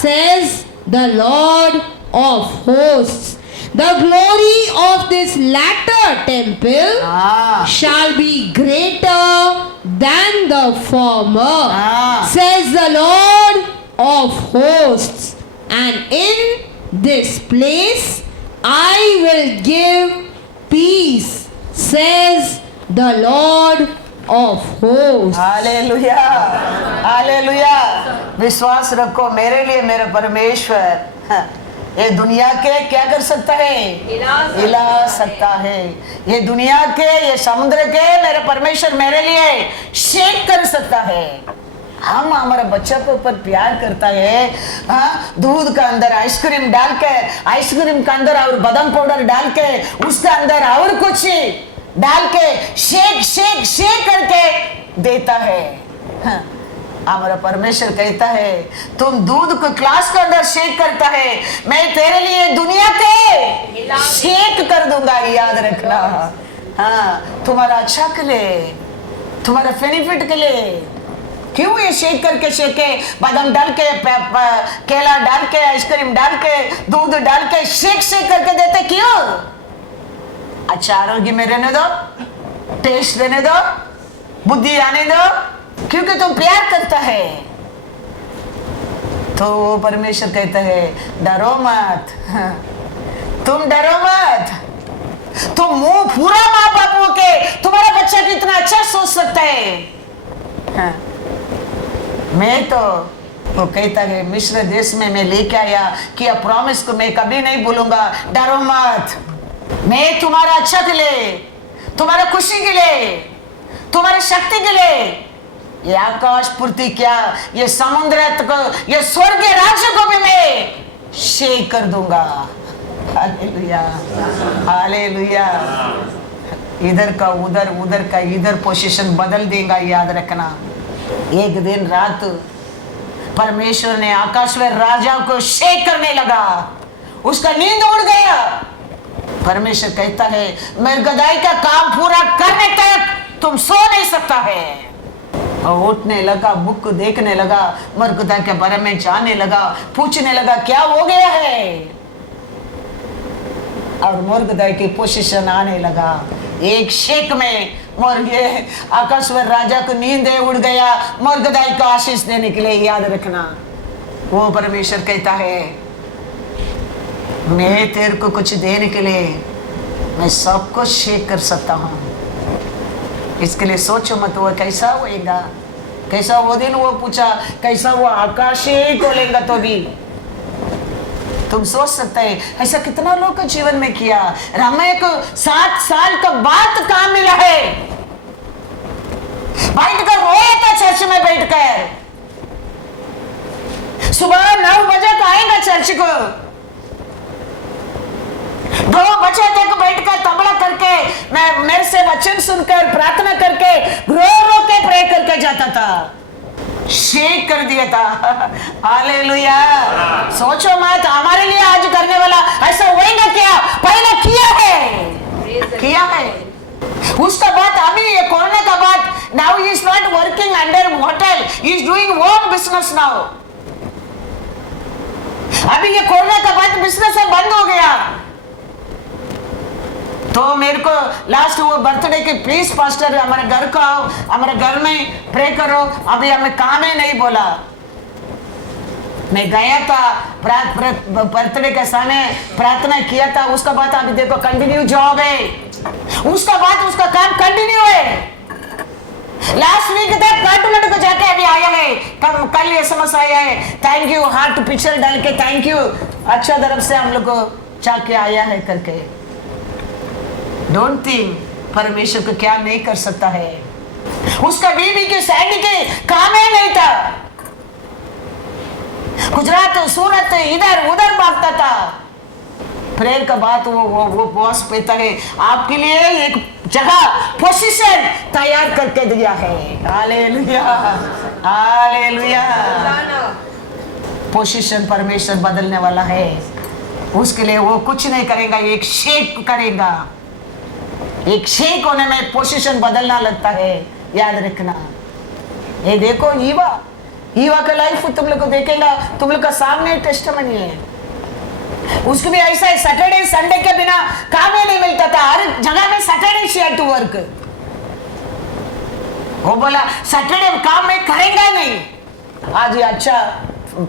says the Lord of hosts. The glory of this latter temple हाँ shall be greater than the former, Ah. says the Lord of hosts. And in this place I will give peace, says the Lord of hosts. Hallelujah hallelujah. विश्वास रखो मेरे लिए मेरा परमेश्वर ये दुनिया के क्या कर सकता है? हिला सकता है। ये दुनिया के ये समुद्र के मेरे परमेश्वर मेरे लिए शेक कर सकता है। हम हमारा बच्चा के ऊपर प्यार करता है। हाँ दूध का अंदर आइसक्रीम डाल के, आइसक्रीम का अंदर और बादाम पाउडर डाल के, उसका अंदर और कुछ डाल के शेक शेक शेक करके देता है। हाँ, हमारा परमेश्वर कहता है तुम दूध को ग्लास के अंदर शेक करता है, मैं तेरे लिए दुनिया के शेक कर दूंगा। याद रखना। हाँ तुम्हारा अच्छा के लिए, तुम्हारा बेनिफिट के लिए। क्यों ये शेक करके शेके, बादाम डाल के, केला डाल के, आइसक्रीम डाल के, दूध डाल के शेक शेक करके देते क्यों? अच्छा आरोग्य में रहने दो, टेस्ट देने दो, बुद्धि आने दो, क्योंकि तुम प्यार करता है। तो परमेश्वर कहता है डरो मत, तुम डरो मत। तुम मुंह पूरा माँ बाप हो के तुम्हारा बच्चा कितना अच्छा सोच सकता है। हाँ। मैं तो वो कहता है मिस्र देश में मैं लेके आया कि प्रॉमिस को मैं कभी नहीं भूलूंगा। डरो मत, मैं तुम्हारा अच्छा के लिए, तुम्हारा खुशी के लिए, तुम्हारी शक्ति के लिए ये आकाश पूर्ति क्या, ये समुद्र को, ये स्वर्ग राज्य को भी मैं शेक कर दूंगा। Hallelujah hallelujah. इधर का उधर, उधर का इधर पोजीशन बदल देगा। याद रखना। एक दिन रात परमेश्वर ने आकाश में राजा को शेक करने लगा, उसका नींद उड़ गया। परमेश्वर कहता है मृगदाई का काम पूरा करने तक तुम सो नहीं सकता है। और उठने लगा, बुक को देखने लगा, मृगदाई के बारे में जानने लगा, पूछने लगा क्या हो गया है। और मृगदाई की पोजीशन आने लगा। एक शेक में ये आकाशवर राजा को नींद उड़ गया मृगदाई को आशीष देने के लिए। याद रखना। वो परमेश्वर कहता है मैं तेरे को कुछ देने के लिए मैं सब कुछ शेक कर सकता हूँ। इसके लिए सोचो मत वो कैसा होएगा, कैसा वो दिन। वो पूछा कैसा वो आकाश ही खोलेगा तो भी तुम सोच सकते हैं ऐसा कितना लोग के जीवन में किया। हमें को 7 साल का बाद काम मिला है, बैठकर रोया था चर्च में बैठकर। सुबह 9 बजे को आएगा चर्च को, 2 बजे तक बैठकर तबला करके मैं मेरे से वचन सुनकर प्रार्थना करके रो रो के प्रे करके जाता था। शेक कर दिया था। हालेलुया। सोचो मत हमारे लिए आज करने वाला ऐसा होएगा क्या, पहले किया है। उसका बाद अभी ये कोरोना का बाद now he is not working under hotel, he is doing home business now। अभी ये कोरोना का बाद बिजनेस बंद हो गया। तो मेरे को लास्ट वो बर्थडे के प्लीज पास्टर हमारे घर को आओ, हमारे घर में प्रे करो। अभी हमें काम ही नहीं बोला। मैं गया था बर्थडे के समय प्रार्थना किया था। उसका बाद अभी देखो कंटिन्यू जॉब है, उसका बाद उसका काम कंटिन्यू है। लास्ट वीक तक काटूमेट को जाके अभी आया है, कल एसएमएस आया है, थैंक यू, हार्ट पिक्चर डाल के थैंक यू, अच्छा तरफ से हम लोग को जाके आया है करके। डोंट थिंक परमेश्वर को क्या नहीं कर सकता है। उसका बीवी के सैंडी के काम ही नहीं था, गुजरात सूरत इधर उधर भागता था। प्रेयर का बात वो बॉस कहता है आपके लिए एक जगह पोजीशन तैयार करके दिया है। Hallelujah, hallelujah. पोजीशन परमेश्वर बदलने वाला है, उसके लिए वो कुछ नहीं करेगा, एक शेक करेगा। एक शेक होने में पोजीशन बदलना लगता है, याद रखना। ये देखो ईवा का लाइफ तुम लोग को देखेगा, तुम लोग का सामने टेस्टमनी है। उसको भी ऐसा है, सैटरडे संडे के बिना काम ही नहीं मिलता था, हर जगह में सैटरडे शेयर टू वर्क। वो बोला सैटरडे काम में करेंगे नहीं। आज ये अच्छा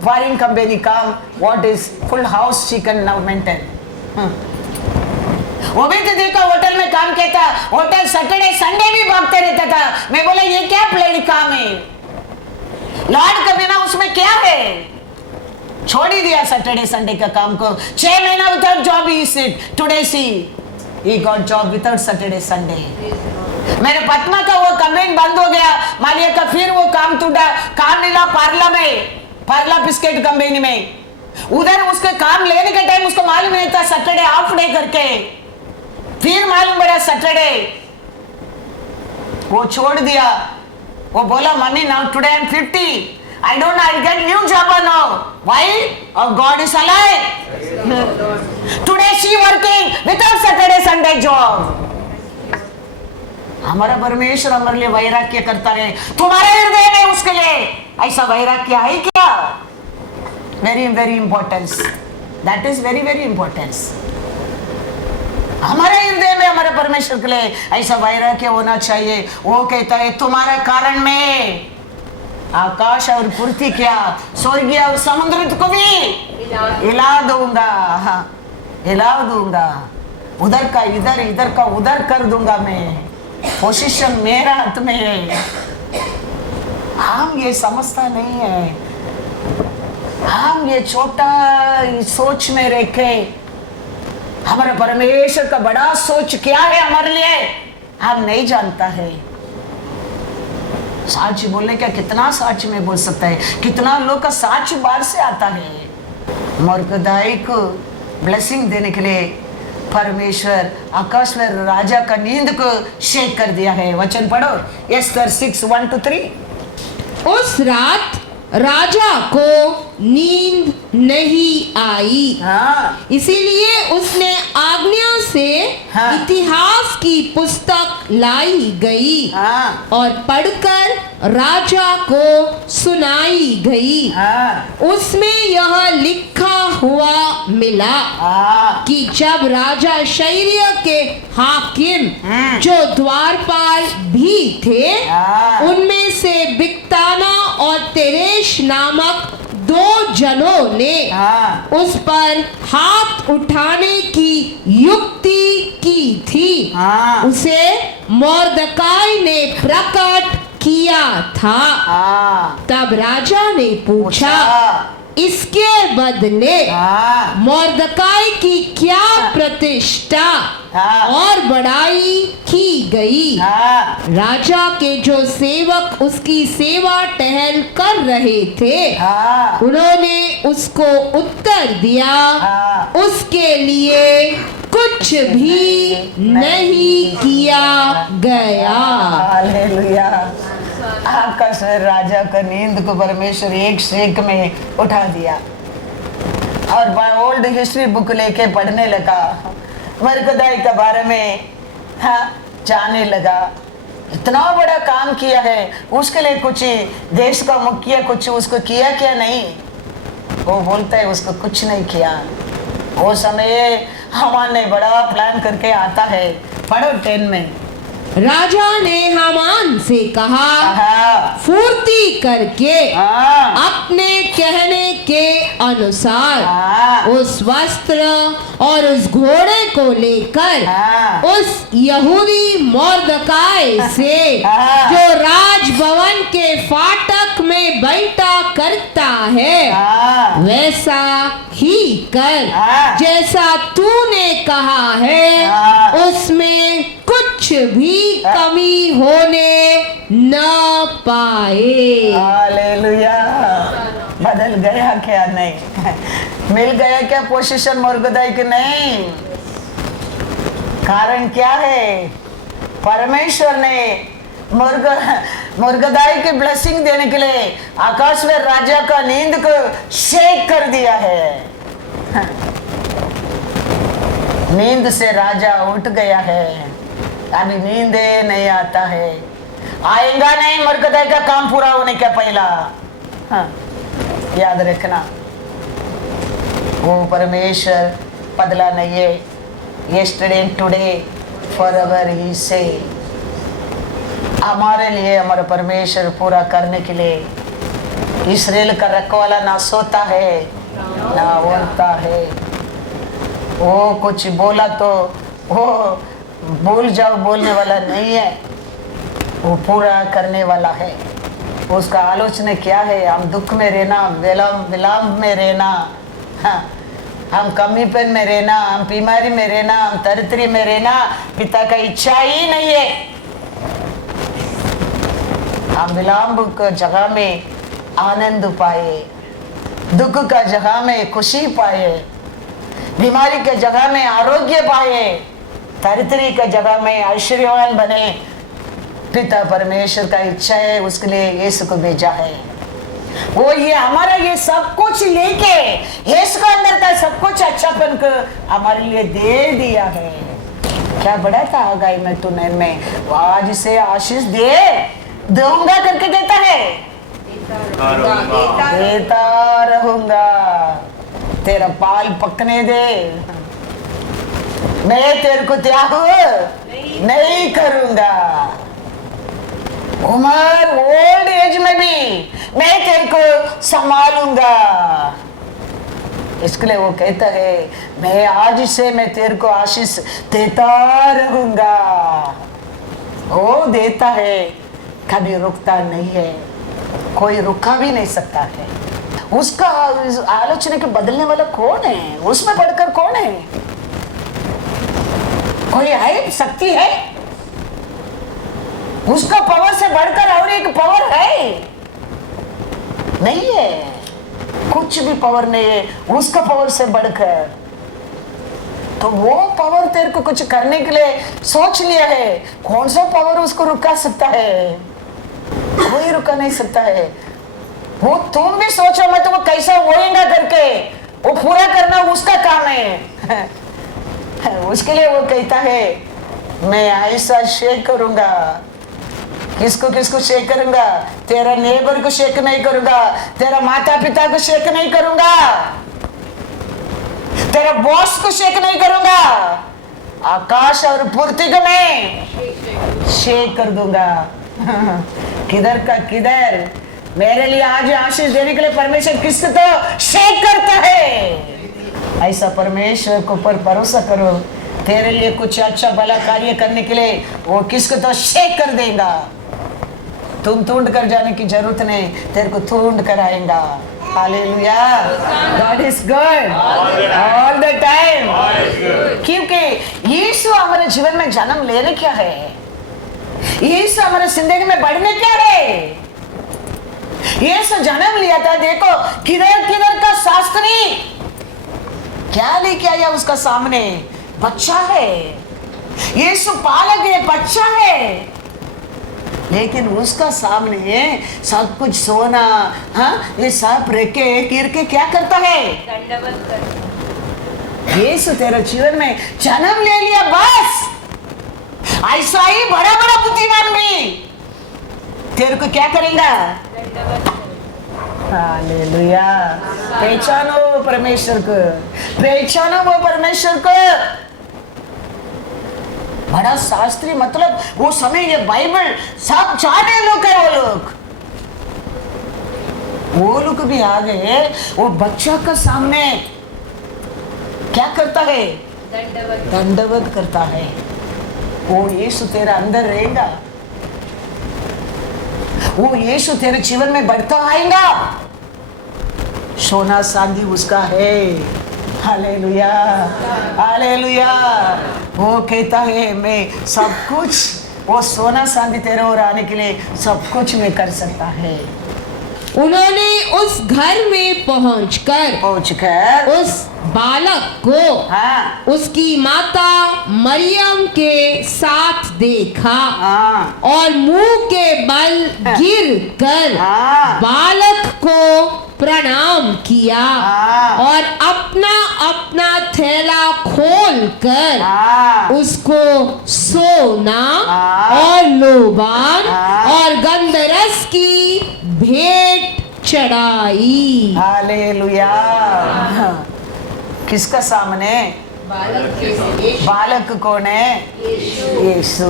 फॉरेन कंपनी काम, what is full house chicken now maintain. वो भी तो देखा होटल में काम किया था, होटल सैटरडे संडे भी भागते रहता था। मैं बोला ये क्या प्लेन काम है, लॉर्ड का बिना उसमें क्या है। छोड़ ही दिया सैटरडे संडे का काम को। 6 महीना without job he sit, today see he got job without Saturday Sunday. मेरे पत्मा का वो कंपनी बंद हो गया, मालिया का फिर वो काम टूटा, काम मिला पार्ला में, पार्ला बिस्किट कंपनी में। उधर उसके काम लेने के टाइम उसको मालूम नहीं था सैटरडे ऑफ डे करके, फिर मालूम पड़ा सैटरडे। वो छोड़ दिया। वो बोला mummy now today I am 50, I don't know, I'll get new job or no. Why? Oh, God is alive. Today she working without Saturday Sunday job. हमारा परमेश्वर हमारे लिए वैराग्य करता है। तुम्हारे हृदय में उसके लिए ऐसा वैराग्य है क्या? Very very importance. That is very very importance. हमारे हृदय में हमारे परमेश्वर के लिए ऐसा वैराग्य होना चाहिए। वो कहता है तुम्हारे कारण में आकाश और पृथ्वी क्या, स्वर्गीय और समुद्र को भी हिला दूंगा, हिला दूंगा। उधर का इधर, इधर का उधर कर दूंगा मैं। पोजीशन मेरा हाथ में है। हम ये समझता नहीं है, हम ये छोटा सोच में रखे। हमारा परमेश्वर का बड़ा सोच क्या है हमारे लिए हम नहीं जानता है। साच बोलने क्या, कितना साच में बोल सकता है, कितना लोग का साच बाहर से आता है। मूर्खदाई को ब्लेसिंग देने के लिए परमेश्वर आकाश में राजा का नींद को शेक कर दिया है। वचन पढ़ो, एस्तर 6:1-3। उस रात राजा को नींद नहीं आई, हाँ। इसीलिए उसने आज्ञा से हाँ। इतिहास की पुस्तक लाई गई, हाँ। और पढ़कर राजा को सुनाई गई। हाँ। उसमें यह लिखा हुआ मिला हाँ। कि जब राजा शैर्य के हाकिम जो द्वारपाल भी थे, हाँ। उनमें से बिक्ताना और तेरेश नामक 2 जनों ने हाँ। उस पर हाथ उठाने की युक्ति की थी। हाँ। उसे मोर्दकाई ने प्रकट किया था। हाँ। तब राजा ने पूछा, इसके बदले हाँ। मोर्दकाई की क्या प्रतिष्ठा हाँ। और बड़ाई की गई? हाँ। राजा के जो सेवक उसकी सेवा टहल कर रहे थे, हाँ। उन्होंने उसको उत्तर दिया, हाँ। उसके लिए कुछ भी नहीं किया गया। हालेलुया। आकाश में राजा का नींद को परमेश्वर एक शेक में उठा दिया और ओल्ड हिस्ट्री बुक लेके पढ़ने लगा, मरकदाई के बारे में जाने लगा। इतना बड़ा काम किया है, उसके लिए कुछ देश का मुखिया कुछ उसको किया क्या नहीं? वो बोलता है उसको कुछ नहीं किया। वो समय हमारे बड़ा प्लान करके आता है। पढ़ो 10 में राजा ने हामान से कहा, हाँ, फुर्ती करके हाँ, अपने कहने के अनुसार हाँ, उस वस्त्र और उस घोड़े को लेकर हाँ, उस यहूदी मोर्दकाई से हाँ, जो राजभवन के फाटक में बैठा करता है हाँ, वैसा ही कर, हाँ, जैसा तूने कहा है हाँ, उसमें कुछ भी कमी होने न पाए। हालेलुया। बदल गया क्या? नहीं। मिल गया क्या पोजीशन मुर्गदाई की? नहीं। कारण क्या है? परमेश्वर ने मुर्गदाई की ब्लेसिंग देने के लिए आकाश में राजा का नींद को शेक कर दिया है। नींद से राजा उठ गया है। अभी नींद नहीं आता है, आएगा नहीं मुर्गदाई का काम पूरा होने का पहला। हाँ, याद रखना, वो परमेश्वर बदला नहीं है। यस्टरडे टुडे फॉरएवर ही से, हमारे लिए हमारे परमेश्वर पूरा करने के लिए इस्राएल का रखवाला ना सोता है ना बोलता है। वो कुछ बोला तो वो भूल जाओ बोलने वाला नहीं है, वो पूरा करने वाला है। उसका आलोचना क्या है? हम दुख में रहना, विलाम में रहना, हाँ, हम कमीपन में रहना, हम बीमारी में रहना, हम दरिद्री में रहना पिता का इच्छा ही नहीं है। हम विलाम का जगह में आनंद पाए, दुख का जगह में खुशी पाए, बीमारी के जगह में आरोग्य पाए, दरिद्री का जगह में ऐश्वर्यवान बने। पिता परमेश्वर का इच्छा है, उसके लिए यीशु को भेजा है। वो ये हमारा ये सब कुछ लेके यीशु का अंदर का सब कुछ अच्छापन को हमारे लिए दे दिया है। क्या बड़ा था आगाई में तूने में, वो आज से आशीष दे दूंगा करके देता है, देता रहूंगा, तेरा पाल पकने दे, मैं तेरे को त्याग नहीं करूंगा। उम्र ओल्ड एज में भी मैं तेरे को संभालूंगा। इसके लिए वो कहता है, मैं आज से मैं तेरे को आशीष देता रहूंगा। वो देता है, कभी रुकता नहीं है, कोई रुका भी नहीं सकता है। उसका आलोचना के बदलने वाला कौन है? उसमें बढ़कर कौन है? कोई है? शक्ति है? उसका पावर से बढ़कर और एक पावर है? नहीं है, कुछ भी पावर नहीं है उसका पावर से बढ़कर। तो वो पावर तेरे को कुछ करने के लिए सोच लिया है, कौन सा पावर उसको रुका सकता है? कोई रुका नहीं सकता है। वो तुम भी सोचो मत वो कैसा होएगा करके, वो पूरा करना उसका काम है। उसके लिए वो कहता है, मैं ऐसा शेक करूंगा। किसको किसको शेक करूंगा? तेरा नेबर को शेक नहीं करूंगा, तेरा माता पिता को शेक नहीं करूंगा, तेरा बॉस को शेक नहीं करूंगा, आकाश और पृथ्वी को मैं शेक कर दूंगा। किधर का किधर मेरे लिए आज आशीष देने के लिए परमेश्वर किसको तो शेक करता है। ऐसा परमेश्वर को पर भरोसा करो, तेरे लिए कुछ अच्छा भला कार्य करने के लिए वो किसको तो शेक कर देगा। तुम टूंड कर जाने की जरूरत नहीं, तेरे को टूंड कर आएगा। Hallelujah, God is good all the time. क्योंकि यीशु हमारे जीवन में जन्म लेने क्या है, यीशु हमारे जिंदगी में बढ़ने क्या है। यीशु जन्म लिया था, देखो किधर किधर का शास्त्री क्या लेके आया उसका सामने, बच्चा है। यीशु पालक है, बच्चा है, लेकिन उसका सामने सब कुछ सोना, हाँ, ये सब रेके गिर के क्या करता है? यीशु तेरे जीवन में जन्म ले लिया, बस ऐसा ही बड़ा बड़ा बुद्धिमान भी तेरे को क्या करेगा? हालेलुया, पहचानो परमेश्वर को, पहचानो वो परमेश्वर को। बड़ा शास्त्री, मतलब वो समय ये बाइबल सब जाने लोग है। वो लोग भी आ गए। वो बच्चा का सामने क्या करता है? दंडवत करता है। वो यीशु तेरा अंदर रहेगा, वो यीशु तेरे जीवन में बढ़ता आएगा। सोना चांदी उसका है। Hallelujah, hallelujah. वो कहता है मैं सब कुछ, वो सोना चांदी तेरे और आने के लिए सब कुछ मैं कर सकता है। उन्होंने उस घर में पहुंचकर उस बालक को उसकी माता मरियम के साथ देखा और मुंह के बल गिर कर बालक को प्रणाम किया और अपना अपना थैला खोल कर उसको सोना और लोबान और गंधरस की भेंट चढ़ाई। हालेलुया। किसका सामने? बालक कौन है? यीशु।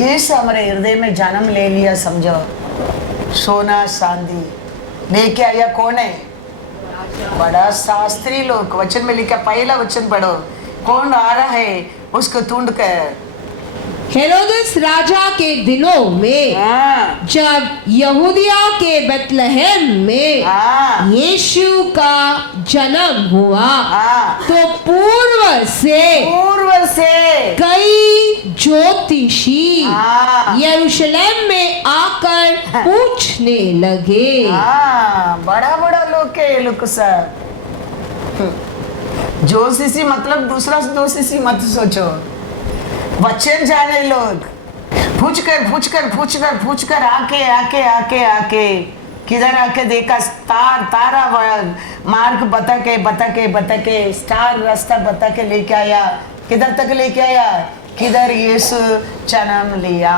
यीशु हमारे हृदय में जन्म ले लिया, समझो। सोना चांदी लेके आया कौन है? बड़ा शास्त्री लोग। वचन में लिखा, पहला वचन पढ़ो, कौन आ रहा है उसको ढूंढ कर। हेरोदेस राजा के दिनों में जब यहूदिया के बेतलहम में यीशु का जन्म हुआ तो पूर्व से कई ज्योतिषी यरूशलेम में आकर पूछने लगे। बड़ा बड़ा लोग के लोग सर। ज्योतिषी मतलब दूसरा ज्योतिषी मत सोचो, वचन जाने लोग। पूछ कर आके किधर आके देखा, तारा मार्ग बता के स्टार रास्ता बता के लेके आया। किधर तक लेके आया? किधर यीशु जन्म लिया।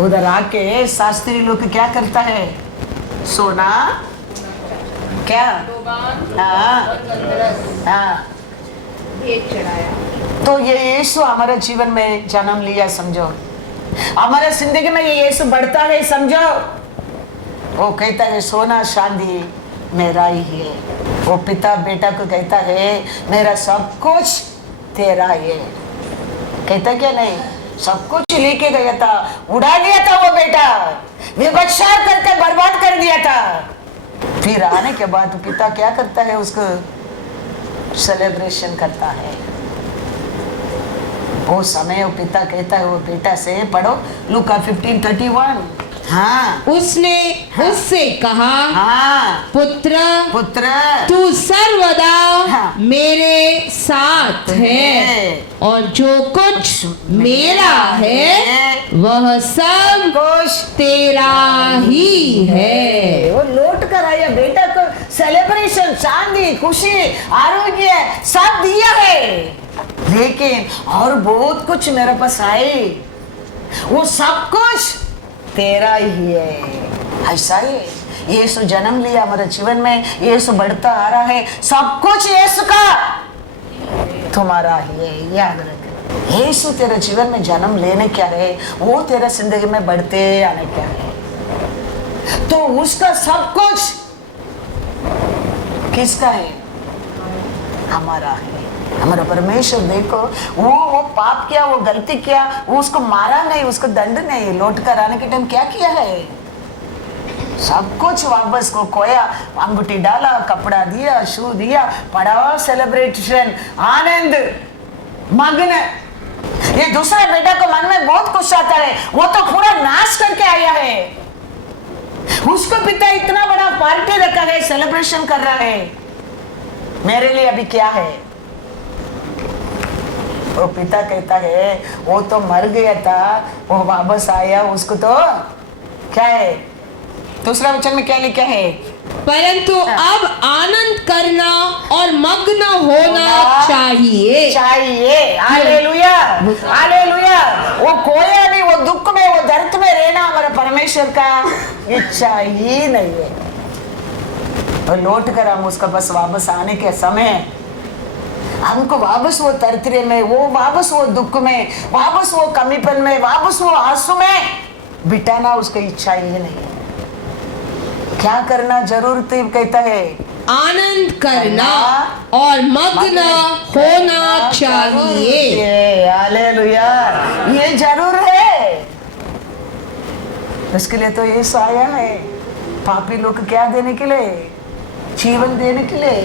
उधर आके शास्त्री लोग क्या करता है? सोना क्या? तो ये यीशु हमारे जीवन में जन्म लिया, समझो। हमारे जिंदगी में ये यीशु बढ़ता है, समझो। वो कहता है सोना चांदी मेरा ही है। वो पिता बेटा को कहता है मेरा सब कुछ तेरा है। कहता क्या नहीं? सब कुछ लेके गया था, उड़ा दिया था वो बेटा, व्यभिचार करके बर्बाद कर दिया था। फिर आने के बाद पिता क्या करता है? उसको सेलिब्रेशन करता है। वो समय वो पिता कहता है वो बेटा से, पढ़ो लूका 15:31। उसने उससे कहा, पुत्र तू सर्वदा मेरे साथ है और जो कुछ मेरा है वह सब कुछ तेरा ही है। वो लौट कर आया बेटा को, सेलिब्रेशन, चांदी, खुशी, आरोग्य सब दिया है, लेकिन और बहुत कुछ मेरे पास आए, वो सब कुछ तेरा ही है। ऐसा ही यीशु जन्म लिया हमारे जीवन में, यीशु बढ़ता आ रहा है। सब कुछ यीशु का तुम्हारा ही है, याद रख। यीशु तेरे जीवन में जन्म लेने क्या है, वो तेरा जिंदगी में बढ़ते आने क्या है। तो उसका सब कुछ किसका है? हमारा है। हमारा परमेश्वर देखो, वो पाप किया, वो गलती किया, वो उसको मारा नहीं, उसको दंड नहीं, लौट कर आने के टाइम क्या किया है? सब कुछ वापस को खोया, अंगूठी डाला, कपड़ा दिया, शू दिया, पड़ा सेलिब्रेशन, आनंद मग्न। ये दूसरा बेटा को मन में बहुत कुछ आता है, वो तो पूरा नाश करके आया है। उसको पिता इतना बड़ा पार्टी रखा है, सेलिब्रेशन कर रहा है, मेरे लिए अभी क्या है? वो पिता कहता है वो तो मर गया था, वो वापस आया, उसको तो क्या है? दूसरा वचन में क्या लिखा है? परंतु अब आनंद करना और मग्न होना चाहिए। Hallelujah, hallelujah. वो खोया नहीं, वो दुख में, वो दर्द में रहना हमारे परमेश्वर का इच्छा ही नहीं है। और लौट कर हम उसका बस वापस आने के समय हमको वापस वो तरतरे में, वो वापस वो दुख में, वापस वो कमीपन में, वापस वो आंसू में बिताना उसकी इच्छा ही नहीं है। क्या करना जरूरत है? कहता है आनंद करना और मग्न होना चाहिए। हालेलुया, ये जरूर है। उसके लिए तो यीशु आया है, पापी लोग को क्या देने के लिए? जीवन देने के लिए,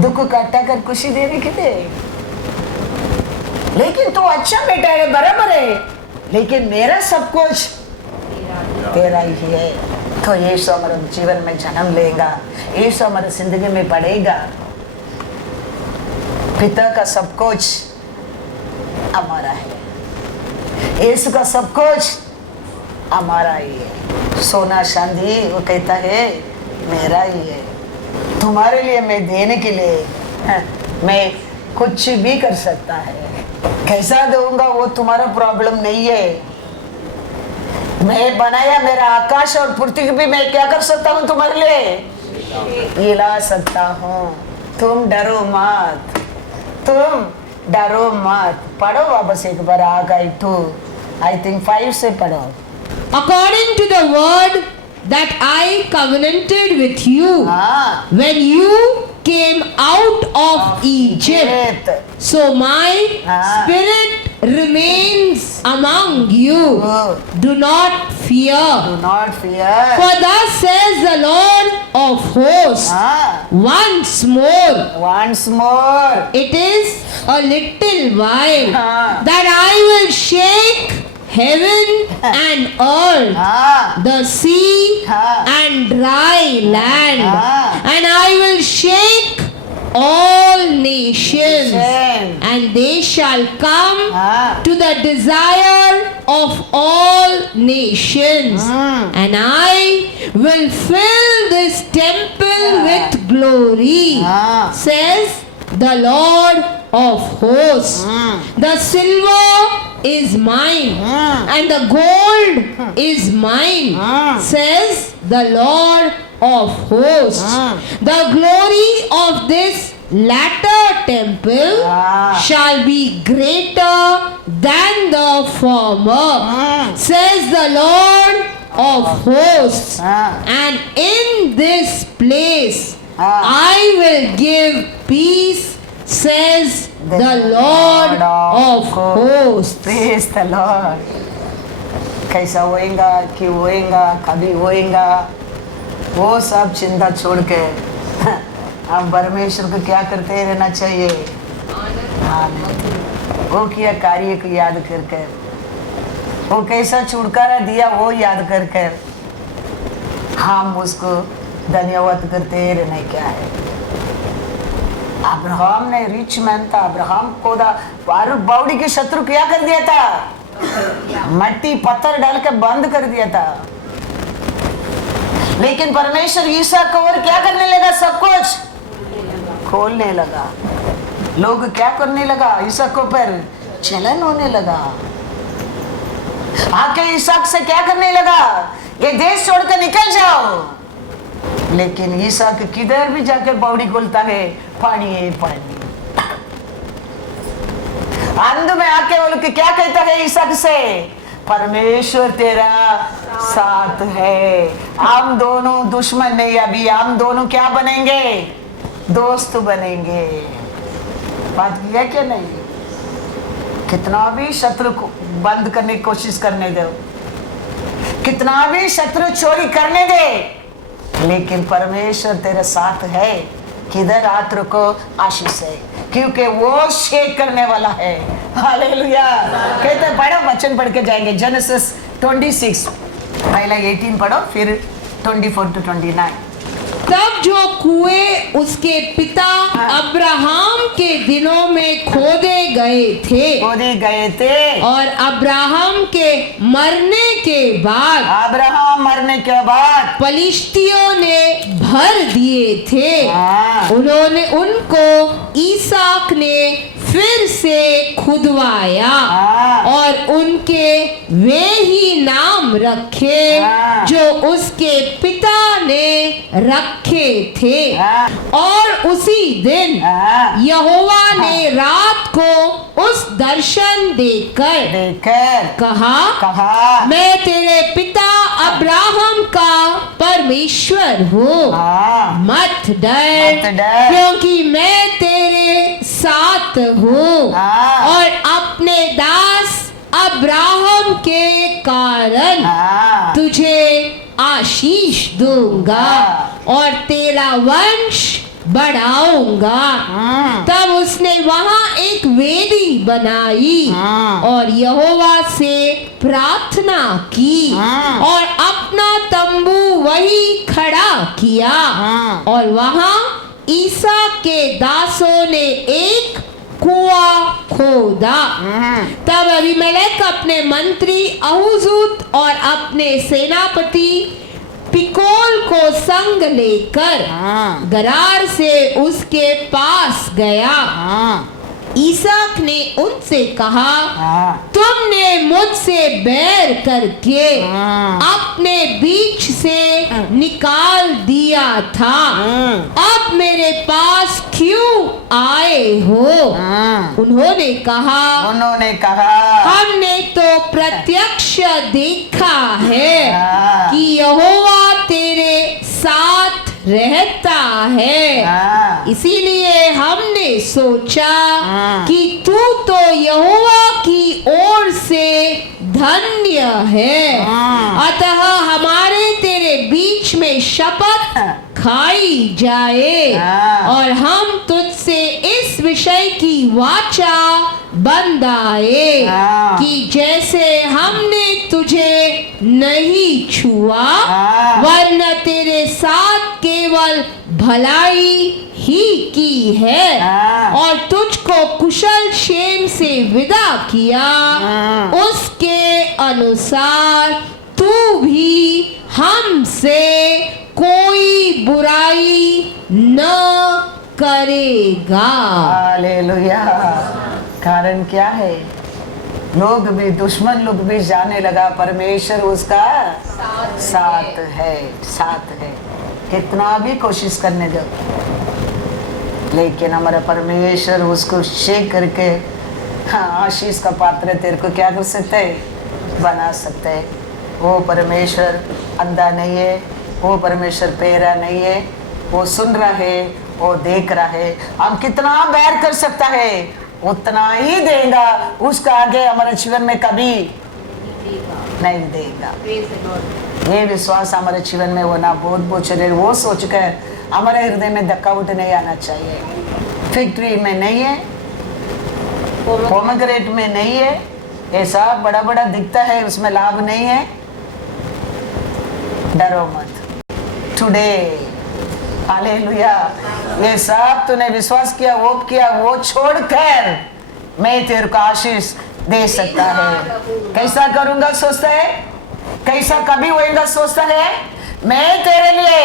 दुख काटा कर खुशी देने के लिए। लेकिन तू अच्छा बेटा है, बराबर है, लेकिन मेरा सब कुछ तेरा ही है। तो यीशु हमारे जीवन में जन्म लेगा, यीशु हमारे जिंदगी में बढ़ेगा। पिता का सब कुछ हमारा है, यीशु का सब कुछ हमारा ही है। सोना चांदी वो कहता है मेरा ही है। तुम्हारे लिए मैं देने के लिए मैं कुछ भी कर सकता है। कैसा दूंगा वो तुम्हारा प्रॉब्लम नहीं है। मैं बनाया, मेरा आकाश और पृथ्वी भी मैं क्या कर सकता हूँ तुम्हारे लिए? हिला सकता हूँ। तुम डरो मत, तुम डरो मत। पढ़ो वापस एक बार, आ गई 2 I think 5 से पढ़ो। According to the word that I covenanted with you हाँ, when you came out of Egypt, so my spirit remains among you. Do not fear. Do not fear. For thus says the Lord of hosts, हाँ, once more, once more. it is a little while हाँ, that I will shake heaven and earth, हाँ, the sea हाँ, and dry land, हाँ, and I will shake all nations, Nation. and they shall come हाँ, to the desire of all nations, and I will fill this temple with glory, हाँ, says the Lord of hosts. The silver is mine, and the gold is mine, says the Lord of hosts. The glory of this latter temple shall be greater than the former, says the Lord of hosts. And in this place I will give peace, says the Lord of hosts. Praise the Lord. कैसा होएगा, कि होएगा, कभी होएगा, वो सब चिंता छोड़ के हम परमेश्वर को क्या करते रहना चाहिए? आमीन। वो किया कार्य को याद कर कर, वो कैसा छुटकारा दिया वो याद कर कर हम उसको धन्यवाद करते रहना क्या है। अब्राहम ने रिच मैन था, अब्राहम को बावड़ी के शत्रु क्या कर दिया था? मट्टी पत्थर डाल के बंद कर दिया था। लेकिन परमेश्वर ईसा को और क्या करने लगा? सब कुछ खोलने लगा। लोग क्या करने लगा? ईसा को पर चलन होने लगा। आके ईसा से क्या करने लगा? ये देश छोड़कर निकल जाओ। लेकिन ईसा के किधर भी जाकर बावड़ी खोलता है, पानी है पानी। अंध में आके वो लोग क्या कहता है ईसा से? परमेश्वर तेरा साथ है। हम दोनों दुश्मन नहीं, अभी हम दोनों क्या बनेंगे? दोस्त बनेंगे। बात किया क्या नहीं? कितना भी शत्रु को बंद करने की कोशिश करने दो, कितना भी शत्रु चोरी करने दे, लेकिन परमेश्वर तेरे साथ है। किधर हाथ रखो? आशीष है, क्योंकि वो शेक करने वाला है। हालेलुया। कहते बड़ा वचन पढ़ के जाएंगे। जेनेसिस 26 पहला 18 पढ़ो, फिर 24 to 29। तब जो कुएं उसके पिता अब्राहम के दिनों में खोदे गए थे और अब्राहम के मरने के बाद पलिश्तियों ने भर दिए थे। उन्होंने उनको ईसाक ने फिर से खुदवाया हाँ। और उनके वे ही नाम रखे हाँ। जो उसके पिता ने रखे थे। हाँ। और उसी दिन हाँ। यहोवा ने रात को उस दर्शन देकर कहा, मैं तेरे पिता अब्राहम का परमेश्वर हूँ, हाँ। मत डर, क्योंकि मैं तेरे साथ हूँ हाँ। और अपने दास अब्राहम के कारण हाँ। तुझे आशीष दूंगा हाँ। और तेरा वंश बढ़ाऊंगा। तब उसने वहां एक वेदी बनाई और यहोवा से प्रार्थना की और अपना तंबू वही खड़ा किया। और वहां ईसा के दासों ने एक कुआं खोदा। तब अबीमेलेक अपने मंत्री अहूजूत और अपने सेनापति पिकोल को संग लेकर गरार से उसके पास गया। ईसाक ने उनसे कहा, तुमने मुझसे बैर करके अपने बीच से निकाल दिया था, अब मेरे पास क्यों आए हो? उन्होंने कहा, हमने तो प्रत्यक्ष देखा है कि यहोवा तेरे साथ रहता है, इसीलिए हमने सोचा कि तू तो यहोवा की ओर से धन्य है। अतः हमारे तेरे बीच में शपथ खाई जाए और हम तुझसे इस विषय की वाचा बंधाए कि जैसे हमने तुझे नहीं छुआ, वरना तेरे साथ केवल भलाई ही की है और तुझको कुशल क्षेम से विदा किया, उसके अनुसार तू भी हमसे कोई बुराई न करेगा। हालेलुया। कारण क्या है? लोग भी, दुश्मन लोग भी जाने लगा परमेश्वर उसका साथ है। कितना भी कोशिश करने दो, लेकिन हमारा परमेश्वर उसको शेक करके आशीष का पात्र तेरे को क्या कर सकते है? बना सकते है। वो परमेश्वर अंधा नहीं है, वो परमेश्वर पेरा नहीं है, वो सुन रहा है, वो देख रहा है। हम कितना बैर कर सकता है उतना ही देगा, उसका आगे हमारे जीवन में कभी नहीं देगा। ये विश्वास हमारे जीवन में होना बहुत बहुत जरूरी। वो सोचकर हमारे हृदय में धक्का उठ नहीं आना चाहिए। फैक्ट्री में नहीं है, पोमेग्रेनेट में नहीं है, ये सब बड़ा बड़ा दिखता है, उसमें लाभ नहीं है। डरो मत। Today hallelujah. ये सब तूने विश्वास किया, वो छोड़कर मैं तेरे को आशीष दे सकता है। कैसा करूंगा सोचता है? कैसा कभी होएगा सोचता है? मैं तेरे लिए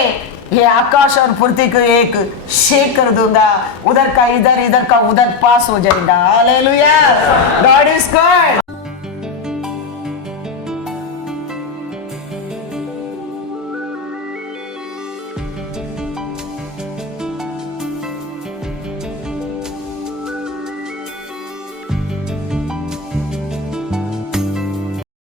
ये आकाश और पृथ्वी को एक शेक कर दूंगा, उधर का इधर, इधर का उधर पास हो जाएगा। हालेलुया। God is good.